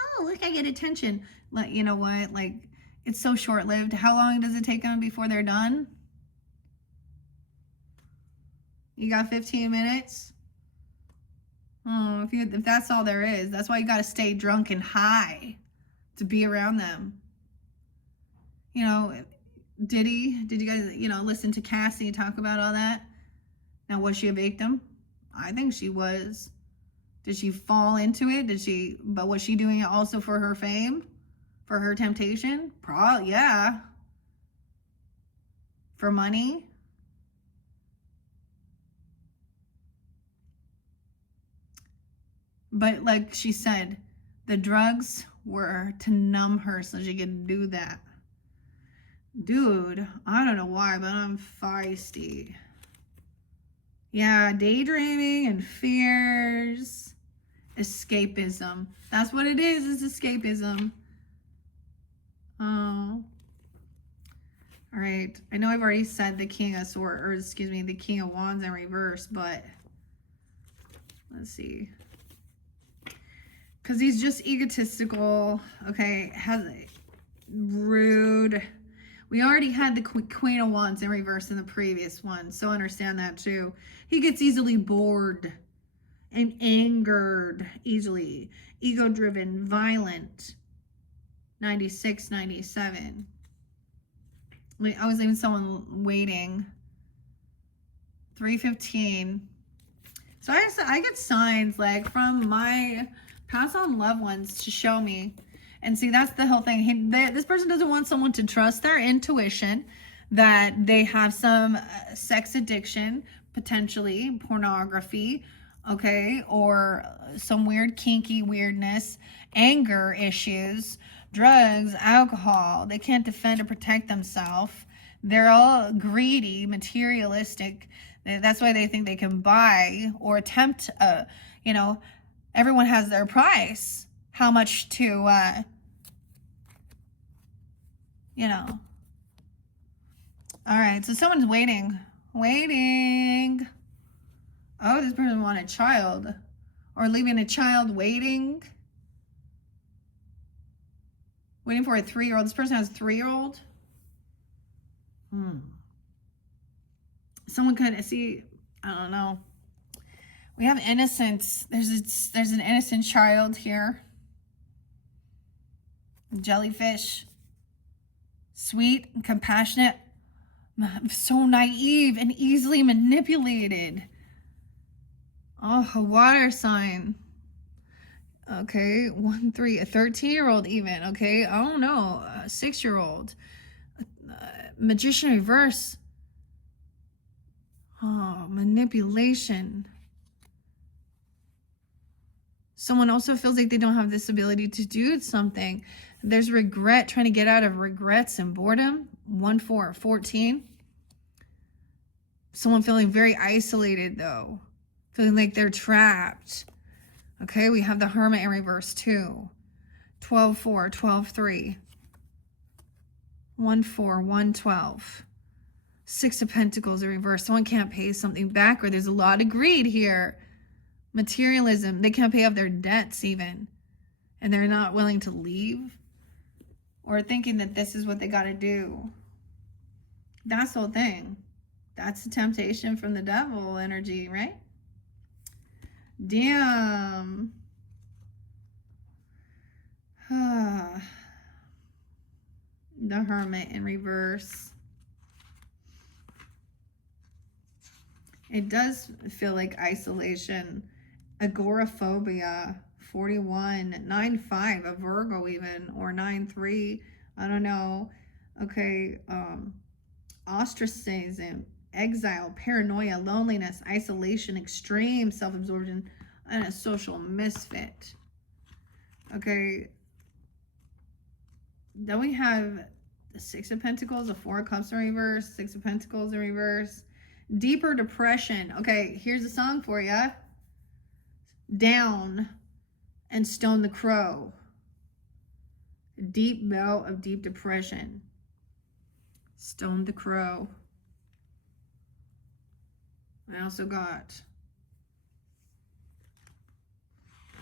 oh, look, I get attention. Like, you know what? Like, it's so short-lived. How long does it take them before they're done? You got 15 minutes? Oh, if that's all there is, that's why you got to stay drunk and high to be around them. You know, did you guys, listen to Cassie talk about all that? Now, was she a victim? I think she was. Did she fall into it? But was she doing it also for her fame? For her temptation? Probably, yeah. For money? But like she said, the drugs were to numb her so she could do that. Dude, I don't know why, but I'm feisty. Yeah, daydreaming and fears. Escapism. That's what it is escapism. Oh. All right. I know I've already said the King of Swords, or excuse me, the King of Wands in reverse, but let's see. Because he's just egotistical. Okay. Rude. We already had the Queen of Wands in reverse in the previous one, so understand that too. He gets easily bored and angered easily. Ego-driven, violent. 96, 97. I was leaving someone waiting. 315. So I get signs like from my past on loved ones to show me. And see, that's the whole thing. This person doesn't want someone to trust their intuition, that they have some sex addiction, potentially pornography, okay, or some weird kinky weirdness, anger issues, drugs, alcohol. They can't defend or protect themselves. They're all greedy, materialistic. That's why they think they can buy or attempt, you know, everyone has their price. How much to, you know. All right, so someone's waiting. Waiting. Oh, this person wanted a child. Or leaving a child waiting. Waiting for a 3-year-old. This person has a 3-year-old. Someone could see, I don't know. We have innocence. There's an innocent child here. Jellyfish. Sweet and compassionate. So naive and easily manipulated. Oh, a water sign. Okay, 1, 3, a 13-year-old even. Okay, I don't know, a 6-year-old. Magician reverse. Oh, manipulation. Someone also feels like they don't have this ability to do something. There's regret, trying to get out of regrets and boredom. 1, 4, 14. Someone feeling very isolated though. Feeling like they're trapped. Okay, we have the Hermit in reverse too. 12, 4, 12, 3. 1, 4, 1, 12. 6 of Pentacles in reverse. Someone can't pay something back, or there's a lot of greed here. Materialism. They can't pay off their debts even. And they're not willing to leave. Or thinking that this is what they got to do. That's the whole thing. That's the temptation from the devil energy, right? Damn. The Hermit in reverse. It does feel like isolation. Agoraphobia. 41. 9-5. A Virgo even. Or 9-3. I don't know. Okay. Ostracism. Exile. Paranoia. Loneliness. Isolation. Extreme self-absorption. And a social misfit. Okay. Then we have the 6 of Pentacles. The 4 of Cups in reverse. 6 of Pentacles in reverse. Deeper depression. Okay, here's a song for you. Down and Stone the Crow. Deep bout of deep depression. Stone the Crow. I also got,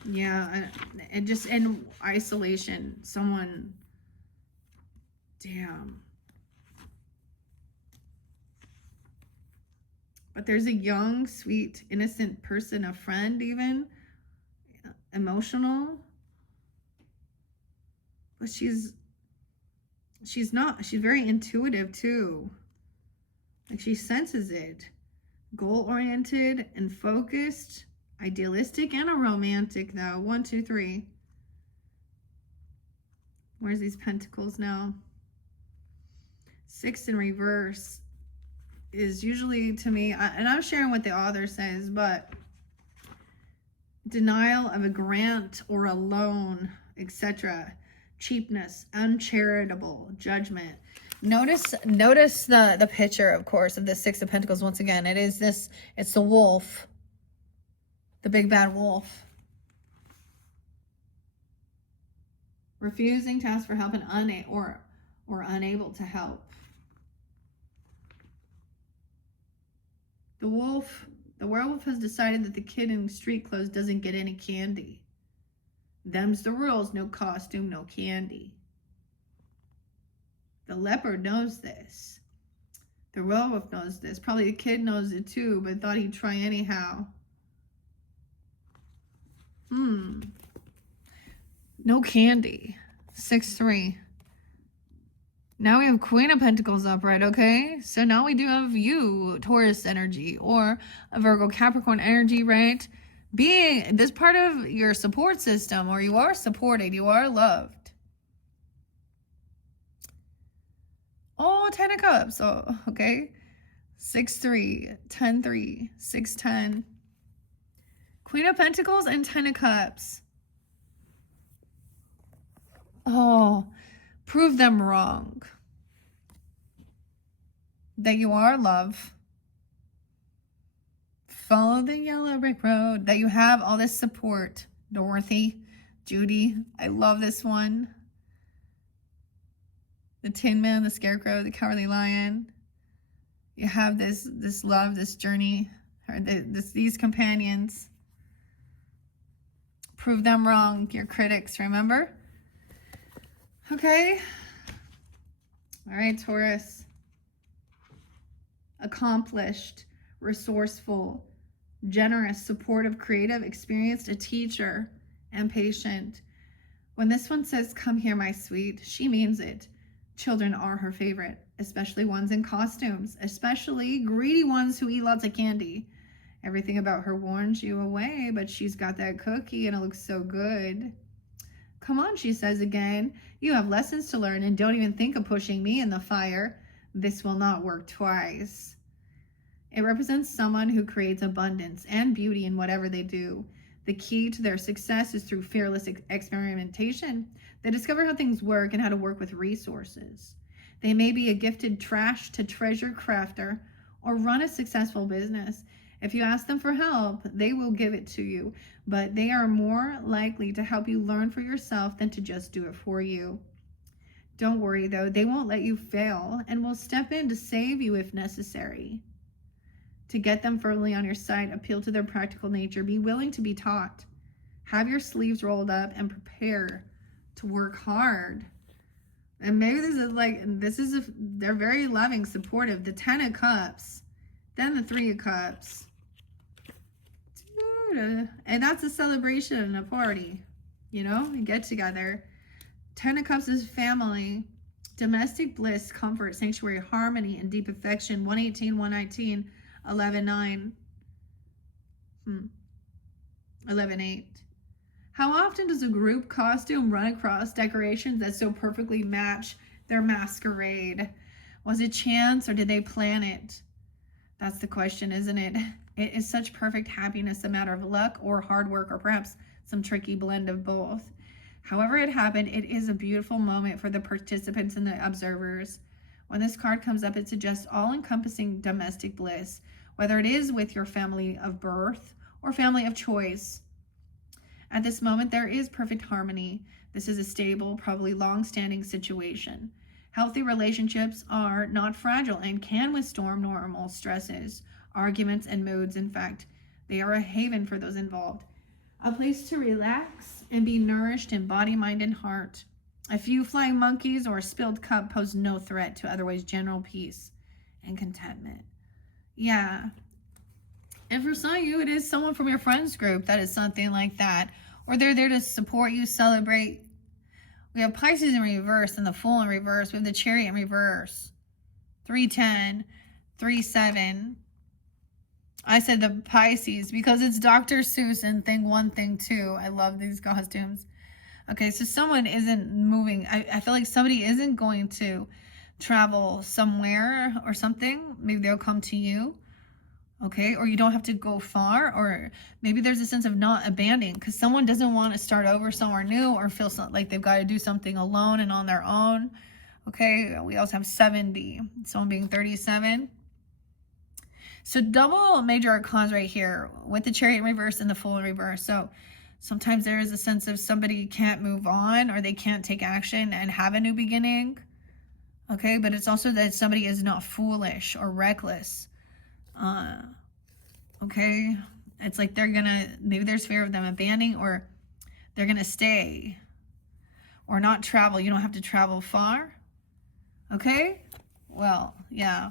yeah, and just in isolation. Someone, damn. But there's a young, sweet, innocent person, a friend even, emotional. But she's very intuitive too. Like she senses it. Goal-oriented and focused, idealistic and a romantic though. 1, 2, 3. Where's these pentacles now? 6 in reverse is usually, to me, and I'm sharing what the author says, but denial of a grant or a loan, etc. Cheapness, uncharitable, judgment. Notice the picture, of course, of the 6 of Pentacles. Once again, it's the wolf, the big bad wolf. Refusing to ask for help and unable to help. The werewolf has decided that the kid in street clothes doesn't get any candy. Them's the rules, no costume, no candy. The leopard knows this. The werewolf knows this. Probably the kid knows it too, but thought he'd try anyhow. No candy. 6-3. Now we have Queen of Pentacles upright, okay? So now we do have you, Taurus energy, or a Virgo Capricorn energy, right? Being this part of your support system, or you are supported, you are loved. Oh, 10 of Cups. Oh, okay. 6-3, 10-3, 6-10. Queen of Pentacles and 10 of Cups. Oh, prove them wrong. That you are love. Follow the yellow brick road. That you have all this support. Dorothy, Judy, I love this one. The Tin Man, the Scarecrow, the Cowardly Lion. You have this love, this journey, or these companions. Prove them wrong, your critics, remember? Okay. All right, Taurus. Accomplished, resourceful, generous, supportive, creative, experienced, a teacher, and patient. When this one says, "Come here, my sweet," she means it. Children are her favorite, especially ones in costumes, especially greedy ones who eat lots of candy. Everything about her warns you away, but she's got that cookie and it looks so good. "Come on," she says again. "You have lessons to learn and don't even think of pushing me in the fire. This will not work twice." It represents someone who creates abundance and beauty in whatever they do. The key to their success is through fearless experimentation. They discover how things work and how to work with resources. They may be a gifted trash to treasure crafter or run a successful business. If you ask them for help, they will give it to you, but they are more likely to help you learn for yourself than to just do it for you. Don't worry though, they won't let you fail and will step in to save you if necessary. To get them firmly on your side, appeal to their practical nature. Be willing to be taught. Have your sleeves rolled up and prepare to work hard. And maybe they're very loving, supportive. The 10 of Cups, then the 3 of Cups. Dude, and that's a celebration and a party. You know, you get together. 10 of Cups is family, domestic bliss, comfort, sanctuary, harmony, and deep affection. 118, 119. 11-9, 11-8. How often does a group costume run across decorations that so perfectly match their masquerade? Was it chance or did they plan it? That's the question, isn't it? Is such perfect happiness a matter of luck or hard work or perhaps some tricky blend of both? However it happened, it is a beautiful moment for the participants and the observers. When this card comes up, it suggests all-encompassing domestic bliss, whether it is with your family of birth or family of choice. At this moment, there is perfect harmony. This is a stable, probably long-standing situation. Healthy relationships are not fragile and can withstand normal stresses, arguments, and moods. In fact, they are a haven for those involved. A place to relax and be nourished in body, mind, and heart. A few flying monkeys or a spilled cup pose no threat to otherwise general peace and contentment. Yeah. And for some of you, it is someone from your friends group that is something like that. Or they're there to support you, celebrate. We have Pisces in reverse and the Fool in reverse. We have the Chariot in reverse. 3-10, 3-7. I said the Pisces because it's Dr. Seuss and thing 1, thing 2. I love these costumes. Okay, so someone isn't moving. I feel like somebody isn't going to travel somewhere or something. Maybe they'll come to you, okay? Or you don't have to go far, or maybe there's a sense of not abandoning because someone doesn't want to start over somewhere new or feel like they've got to do something alone and on their own, okay? We also have 70, someone being 37. So double major arcans right here with the Chariot in reverse and the Fool in reverse. So sometimes there is a sense of somebody can't move on or they can't take action and have a new beginning. Okay, but it's also that somebody is not foolish or reckless. Okay, it's like maybe there's fear of them abandoning or they're gonna stay or not travel. You don't have to travel far. Okay, well, yeah.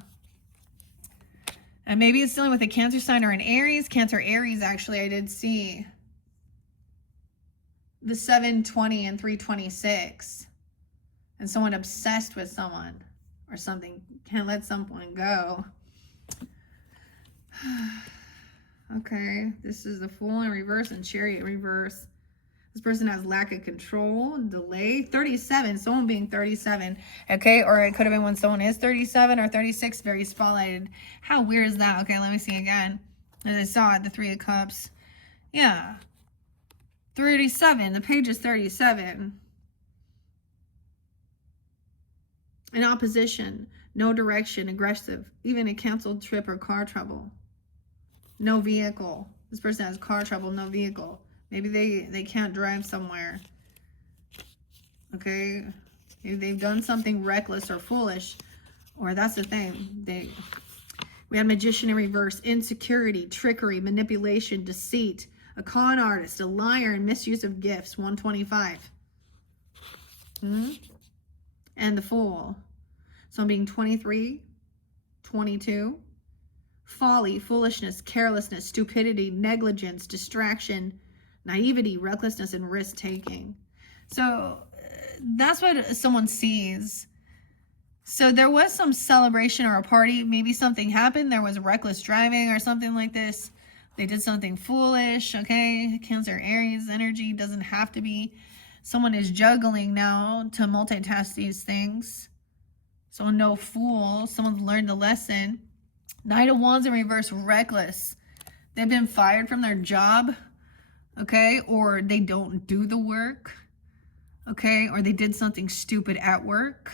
And maybe it's dealing with a Cancer sign or an Aries. Cancer, Aries, actually, I did see the 720 and 326. And someone obsessed with someone or something. Can't let someone go. Okay, this is the Fool in reverse and Chariot in reverse. This person has lack of control, delay. 37, someone being 37, okay? Or it could have been when someone is 37 or 36, very spotlighted. How weird is that? Okay, let me see again. As I saw it, the 3 of Cups. Yeah. 37, the page is 37. In opposition, no direction, aggressive, even a canceled trip or car trouble. No vehicle. This person has car trouble, no vehicle. Maybe they can't drive somewhere. Okay? Maybe they've done something reckless or foolish. Or that's the thing. We had Magician in reverse. Insecurity, trickery, manipulation, deceit. A con artist, a liar, and misuse of gifts. 125. And the Fool. So I'm being 23, 22. Folly, foolishness, carelessness, stupidity, negligence, distraction, naivety, recklessness, and risk-taking. So that's what someone sees. So there was some celebration or a party. Maybe something happened. There was reckless driving or something like this. They did something foolish, okay? Cancer, Aries energy doesn't have to be. Someone is juggling now to multitask these things. So no fool. Someone's learned the lesson. Knight of Wands in reverse, reckless. They've been fired from their job, okay? Or they don't do the work, okay? Or they did something stupid at work.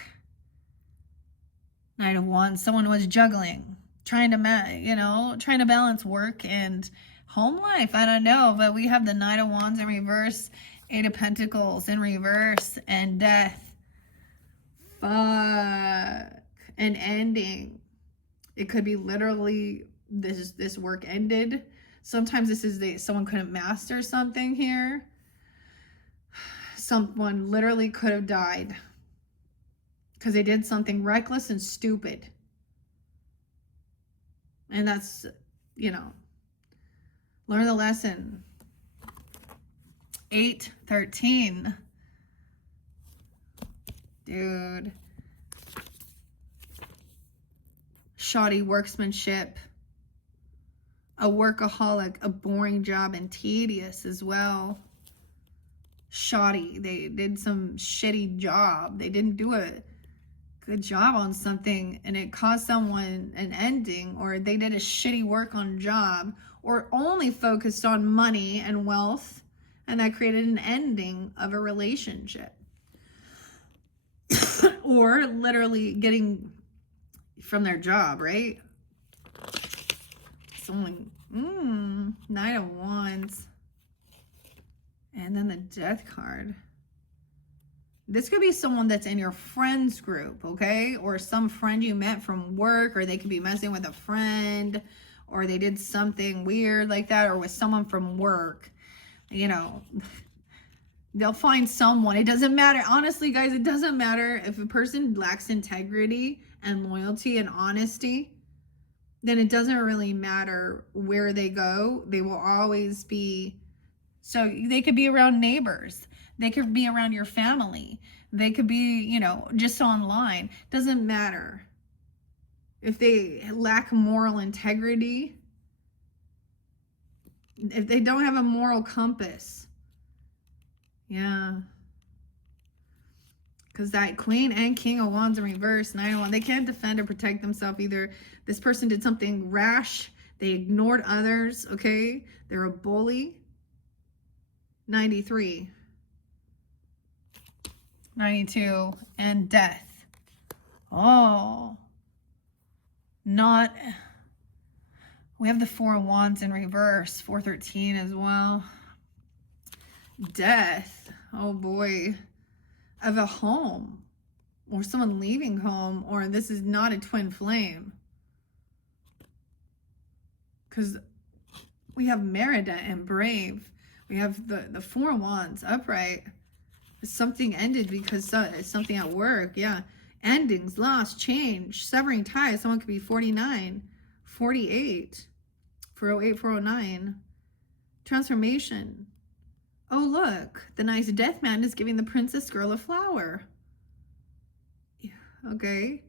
Knight of Wands, someone was juggling, trying to balance work and home life. I don't know, but we have the Knight of Wands in reverse, 8 of Pentacles in reverse, and death. Fuck. An ending. It could be literally this work ended. Sometimes this is someone couldn't master something here. Someone literally could have died because they did something reckless and stupid. And that's, learn the lesson. 8-13. Dude. Shoddy workmanship. A workaholic, a boring job, and tedious as well. Shoddy. They did some shitty job. They didn't do a good job on something and it caused someone an ending, or they did a shitty work on job, or only focused on money and wealth, and that created an ending of a relationship. Or literally getting from their job, right? Someone, Knight of Wands. And then the Death card. This could be someone that's in your friends group, okay? Or some friend you met from work, or they could be messing with a friend, or they did something weird like that, or with someone from work. They'll find someone. It doesn't matter. Honestly, guys, it doesn't matter if a person lacks integrity and loyalty and honesty, then it doesn't really matter where they go. They will always be, so they could be around neighbors. They could be around your family. They could be, just online. Doesn't matter. If they lack moral integrity, if they don't have a moral compass, yeah. Because that Queen and King of Wands in reverse, 9 of Wands, they can't defend or protect themselves either. This person did something rash. They ignored others, okay? They're a bully. 93. 92. And death. Oh. We have the 4 of Wands in reverse. 413 as well. Death. Oh boy. Of a home. Or someone leaving home. Or this is not a twin flame. Because we have Merida and Brave. We have the 4 of Wands upright. Something ended because something at work. Yeah. Endings, loss, change, severing ties. Someone could be 49, 48, 408, 409. Transformation. Oh, look. The nice death man is giving the princess girl a flower. Yeah, okay.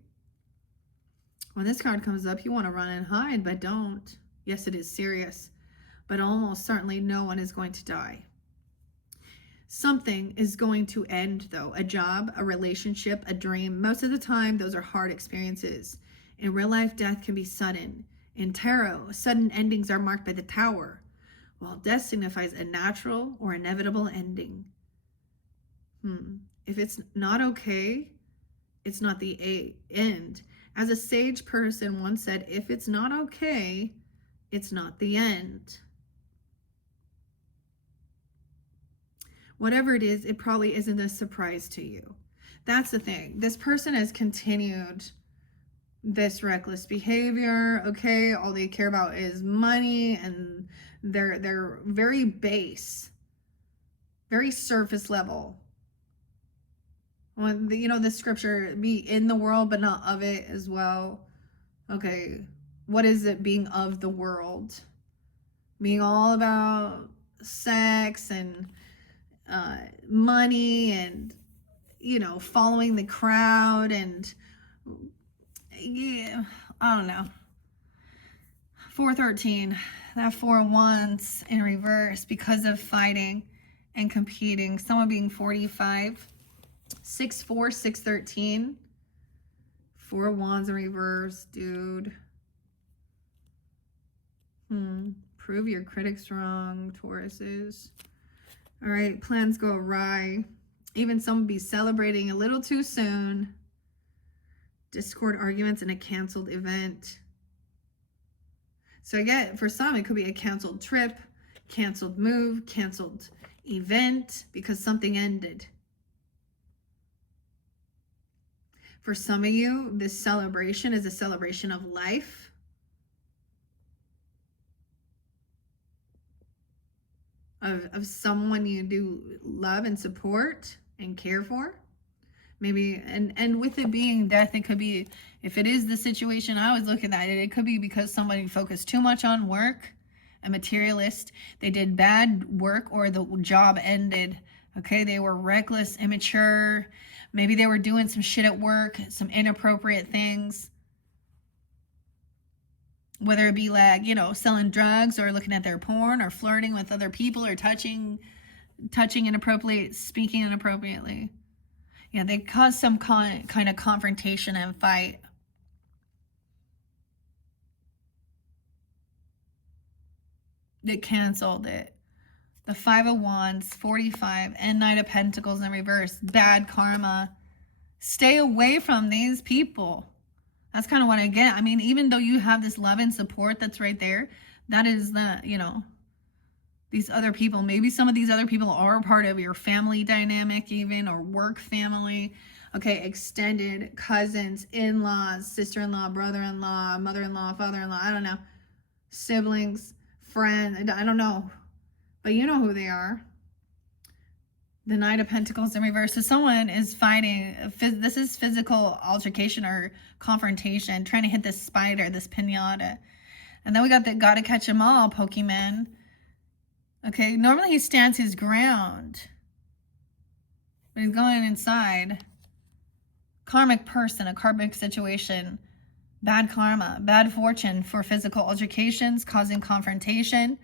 When this card comes up, you want to run and hide, but don't. Yes, it is serious. But almost certainly no one is going to die. Something is going to end, though. A job, a relationship, a dream. Most of the time, those are hard experiences. In real life, death can be sudden. In tarot, sudden endings are marked by the Tower, while death signifies a natural or inevitable ending. If it's not okay, it's not the end. As a sage person once said, if it's not okay, it's not the end. Whatever it is, it probably isn't a surprise to you. That's the thing. This person has continued this reckless behavior. Okay, all they care about is money, and they're very base, very surface level. When the scripture, be in the world but not of it as well. Okay, what is it being of the world? Being all about sex and money and following the crowd, and yeah, I don't know. 413, that 4 of Wands in reverse because of fighting and competing. Someone being 45. 6-4, 6-13. 4 of Wands in reverse, dude. Prove your critics wrong, Tauruses. All right, plans go awry. Even someone be celebrating a little too soon. Discord arguments and a canceled event. So I get, for some, it could be a canceled trip, canceled move, canceled event because something ended. For some of you, this celebration is a celebration of life. Of someone you do love and support and care for. Maybe, and with it being death, it could be, if it is the situation I was looking at, it could be because somebody focused too much on work, a materialist. They did bad work, or the job ended. Okay, they were reckless, immature. Maybe they were doing some shit at work, some inappropriate things. Whether it be like, selling drugs, or looking at their porn, or flirting with other people, or touching inappropriately, speaking inappropriately. Yeah, they caused some kind of confrontation and fight. They canceled it. The 5 of Wands, 45, and Knight of Pentacles in reverse. Bad karma. Stay away from these people. That's kind of what I get. I mean, even though you have this love and support that's right there, that is these other people. Maybe some of these other people are part of your family dynamic even, or work family. Okay, extended cousins, in-laws, sister-in-law, brother-in-law, mother-in-law, father-in-law, I don't know. Siblings, friends, I don't know. But you know who they are. The Knight of Pentacles in reverse. So someone is fighting. This is physical altercation or confrontation, trying to hit this spider, this pinata. And then we got the Gotta Catch 'Em All Pokemon. Okay, normally he stands his ground. But he's going inside. Karmic person, a karmic situation. Bad karma, bad fortune for physical altercations, causing confrontation,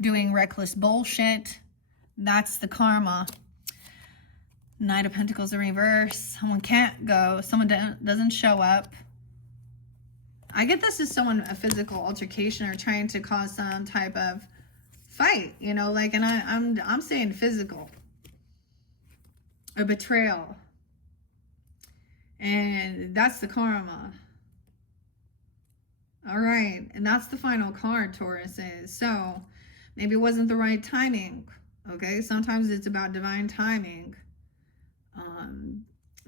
doing reckless bullshit. That's the karma. Knight of Pentacles in reverse. Someone can't go. Someone doesn't show up. I get this as someone, a physical altercation, or trying to cause some type of fight, and I'm saying physical. A betrayal. And that's the karma. All right, and that's the final card, Tauruses. So maybe it wasn't the right timing. Okay, sometimes it's about divine timing.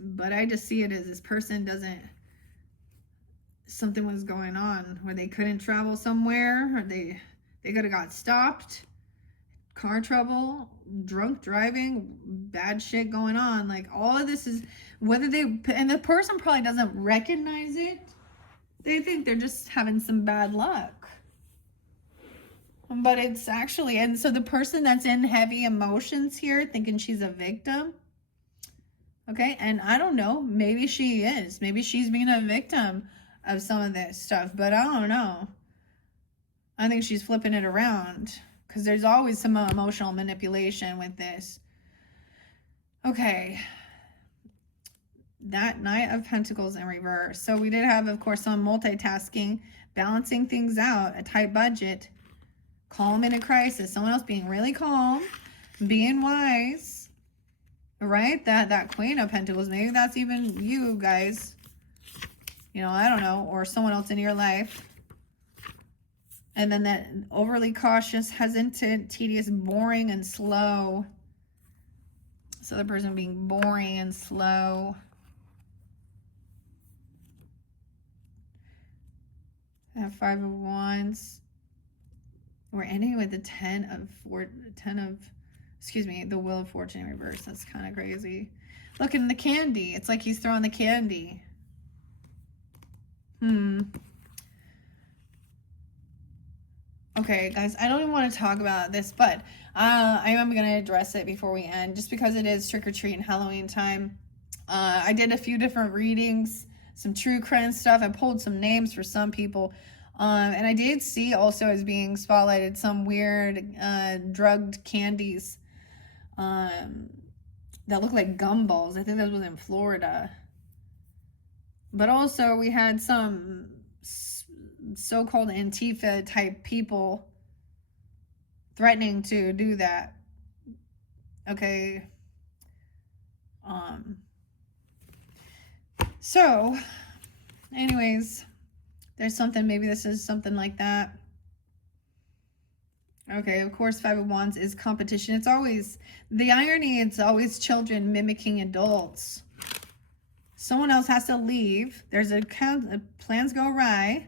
But I just see it as this person something was going on where they couldn't travel somewhere, or they could have got stopped, car trouble, drunk driving, bad shit going on. Like, all of this is, and the person probably doesn't recognize it. They think they're just having some bad luck. But it's actually, and so the person that's in heavy emotions here, thinking she's a victim. Okay, and I don't know, maybe she is. Maybe she's being a victim of some of this stuff, but I don't know. I think she's flipping it around, because there's always some emotional manipulation with this. Okay. That Knight of Pentacles in reverse. So we did have, of course, some multitasking, balancing things out, a tight budget, calm in a crisis, someone else being really calm, being wise, right? That Queen of Pentacles, maybe that's even you guys, you know, I don't know, or someone else in your life. And then that overly cautious, hesitant, tedious, boring, and slow. So the person being boring and slow. That Five of Wands. We're ending with the the Wheel of Fortune in reverse. That's kind of crazy. Look in the candy. It's like he's throwing the candy. Okay, guys, I don't even want to talk about this, but I am going to address it before we end, just because it is trick-or-treat and Halloween time. I did a few different readings, some true crime stuff. I pulled some names for some people. And I did see also as being spotlighted some weird drugged candies that look like gumballs. I think that was in Florida. But also we had some so-called Antifa type people threatening to do that. Okay. So anyways, there's something, maybe this is something like that. Okay, of course, Five of Wands is competition. It's always, the irony, it's always children mimicking adults. Someone else has to leave. There's plans go awry.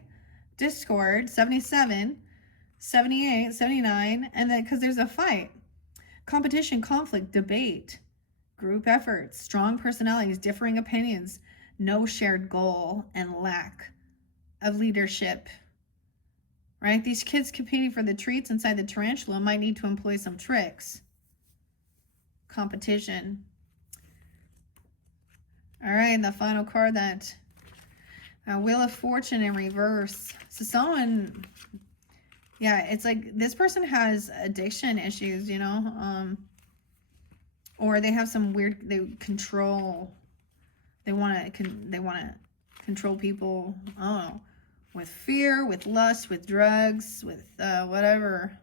Discord, 77, 78, 79, and then because there's a fight. Competition, conflict, debate, group efforts, strong personalities, differing opinions, no shared goal, and lack of leadership. Right? These kids competing for the treats inside the tarantula might need to employ some tricks. Competition. All right, the final card, that Wheel of Fortune in reverse. So someone, yeah, it's like this person has addiction issues, you know, or they have some weird, they control, they want to control people, I don't know, with fear, with lust, with drugs, with whatever.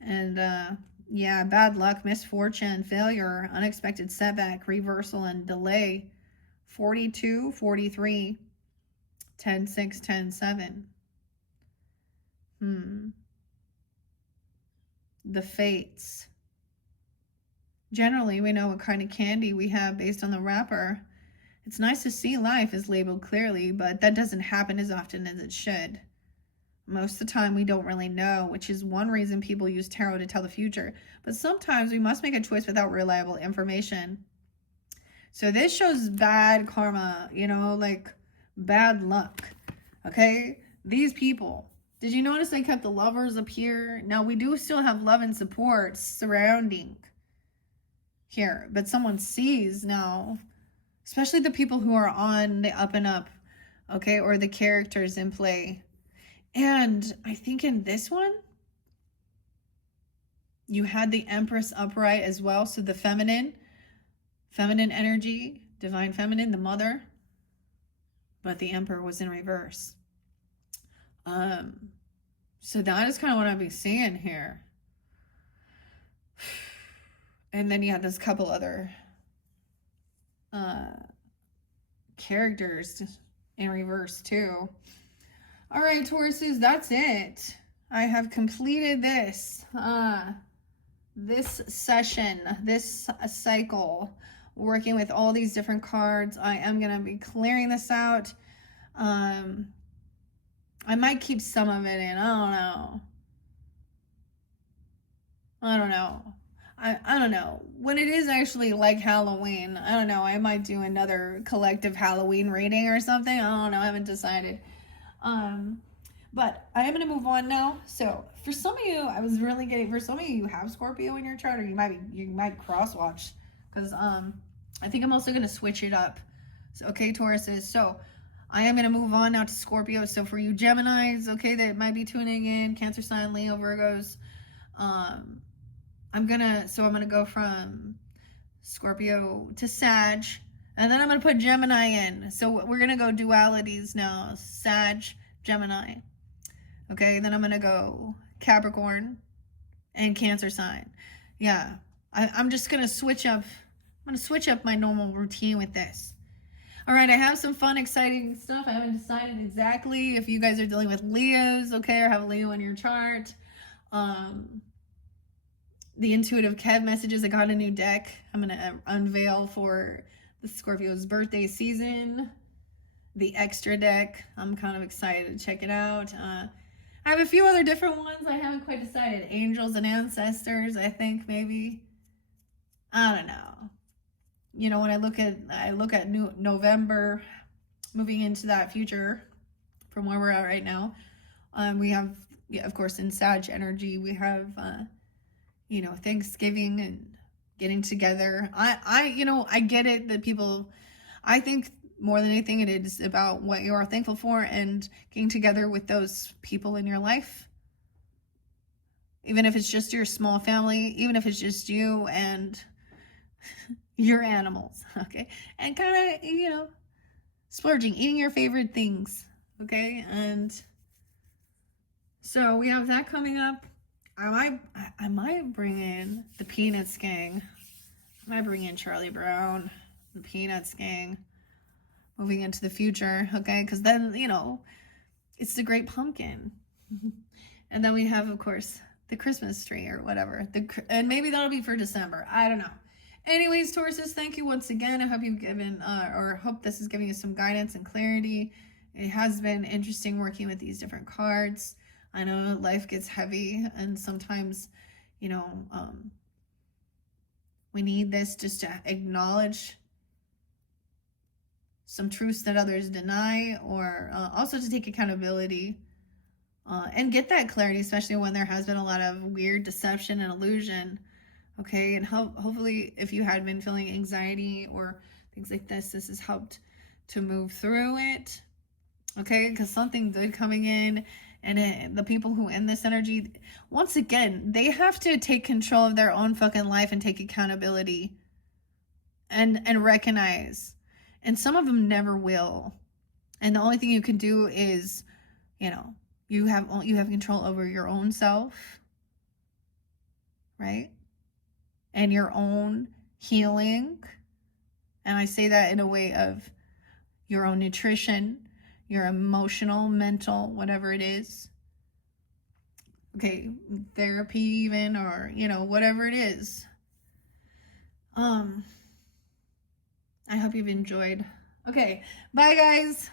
And yeah, bad luck, misfortune, failure, unexpected setback, reversal, and delay. 42, 43, 10, 6, 10, 7. The fates. Generally, we know what kind of candy we have based on the wrapper. It's nice to see life is labeled clearly, but that doesn't happen as often as it should. Most of the time, we don't really know, which is one reason people use tarot to tell the future. But sometimes we must make a choice without reliable information. So this shows bad karma, you know, like bad luck. Okay? These people. Did you notice I kept the Lovers up here? Now, we do still have love and support surrounding here, but someone sees now, especially the people who are on the up and up, okay, or the characters in play. And I think in this one, you had the Empress upright as well. So the feminine energy, divine feminine, the mother, but the Emperor was in reverse. So that is kind of what I'll be seeing here. And then you have this couple other characters in reverse too. All right, Tauruses, that's it. I have completed this session, this cycle, working with all these different cards. I am going to be clearing this out. I might keep some of it in. I don't know. I don't know. When it is actually like Halloween, I don't know. I might do another collective Halloween reading or something. I don't know. I haven't decided. But I am going to move on now. So for some of you, I was really getting, for some of you who have Scorpio in your chart, or you might cross watch, because I think I'm also going to switch it up. So, okay, Tauruses. So I am going to move on now to Scorpio. So for you Geminis, okay, that might be tuning in, Cancer sign, Leo, Virgos, I'm going to go from Scorpio to Sag. And then I'm going to put Gemini in. So we're going to go dualities now. Sag, Gemini. Okay, then I'm going to go Capricorn and Cancer sign. Yeah, I'm just going to switch up. I'm going to switch up my normal routine with this. All right, I have some fun, exciting stuff. I haven't decided exactly if you guys are dealing with Leos, okay, or have a Leo in your chart. The intuitive Kev messages. I got a new deck I'm going to unveil for the Scorpio's birthday season. The extra deck. I'm kind of excited to check it out. I have a few other different ones. I haven't quite decided. Angels and ancestors, I think maybe. I don't know. You know, when I look at November, moving into that future from where we're at right now, we have, yeah, of course, in Sag energy, we have, you know, Thanksgiving and getting together. I get it that people, I think more than anything, it is about what you are thankful for and getting together with those people in your life. Even if it's just your small family, even if it's just you and your animals, okay? And kind of, you know, splurging, eating your favorite things, okay? And so we have that coming up. I might bring in the Peanuts gang. I might bring in Charlie Brown, the Peanuts gang, moving into the future, okay? Because then, you know, it's the Great Pumpkin. And then we have, of course, the Christmas tree or whatever. And maybe that'll be for December. I don't know. Anyways, Tauruses, thank you once again. I hope you've given, or hope this is giving you some guidance and clarity. It has been interesting working with these different cards. I know life gets heavy, and sometimes, you know, we need this just to acknowledge some truths that others deny, or also to take accountability and get that clarity, especially when there has been a lot of weird deception and illusion. Okay, and hopefully if you had been feeling anxiety or things like this has helped to move through it. Okay, because something good coming in, and the people who in this energy, once again, they have to take control of their own fucking life and take accountability and recognize. And some of them never will. And the only thing you can do is, you know, you have control over your own self, right? And your own healing. And I say that in a way of your own nutrition, your emotional, mental, whatever it is. Okay, therapy even, or, you know, whatever it is. I hope you've enjoyed. Okay, bye guys.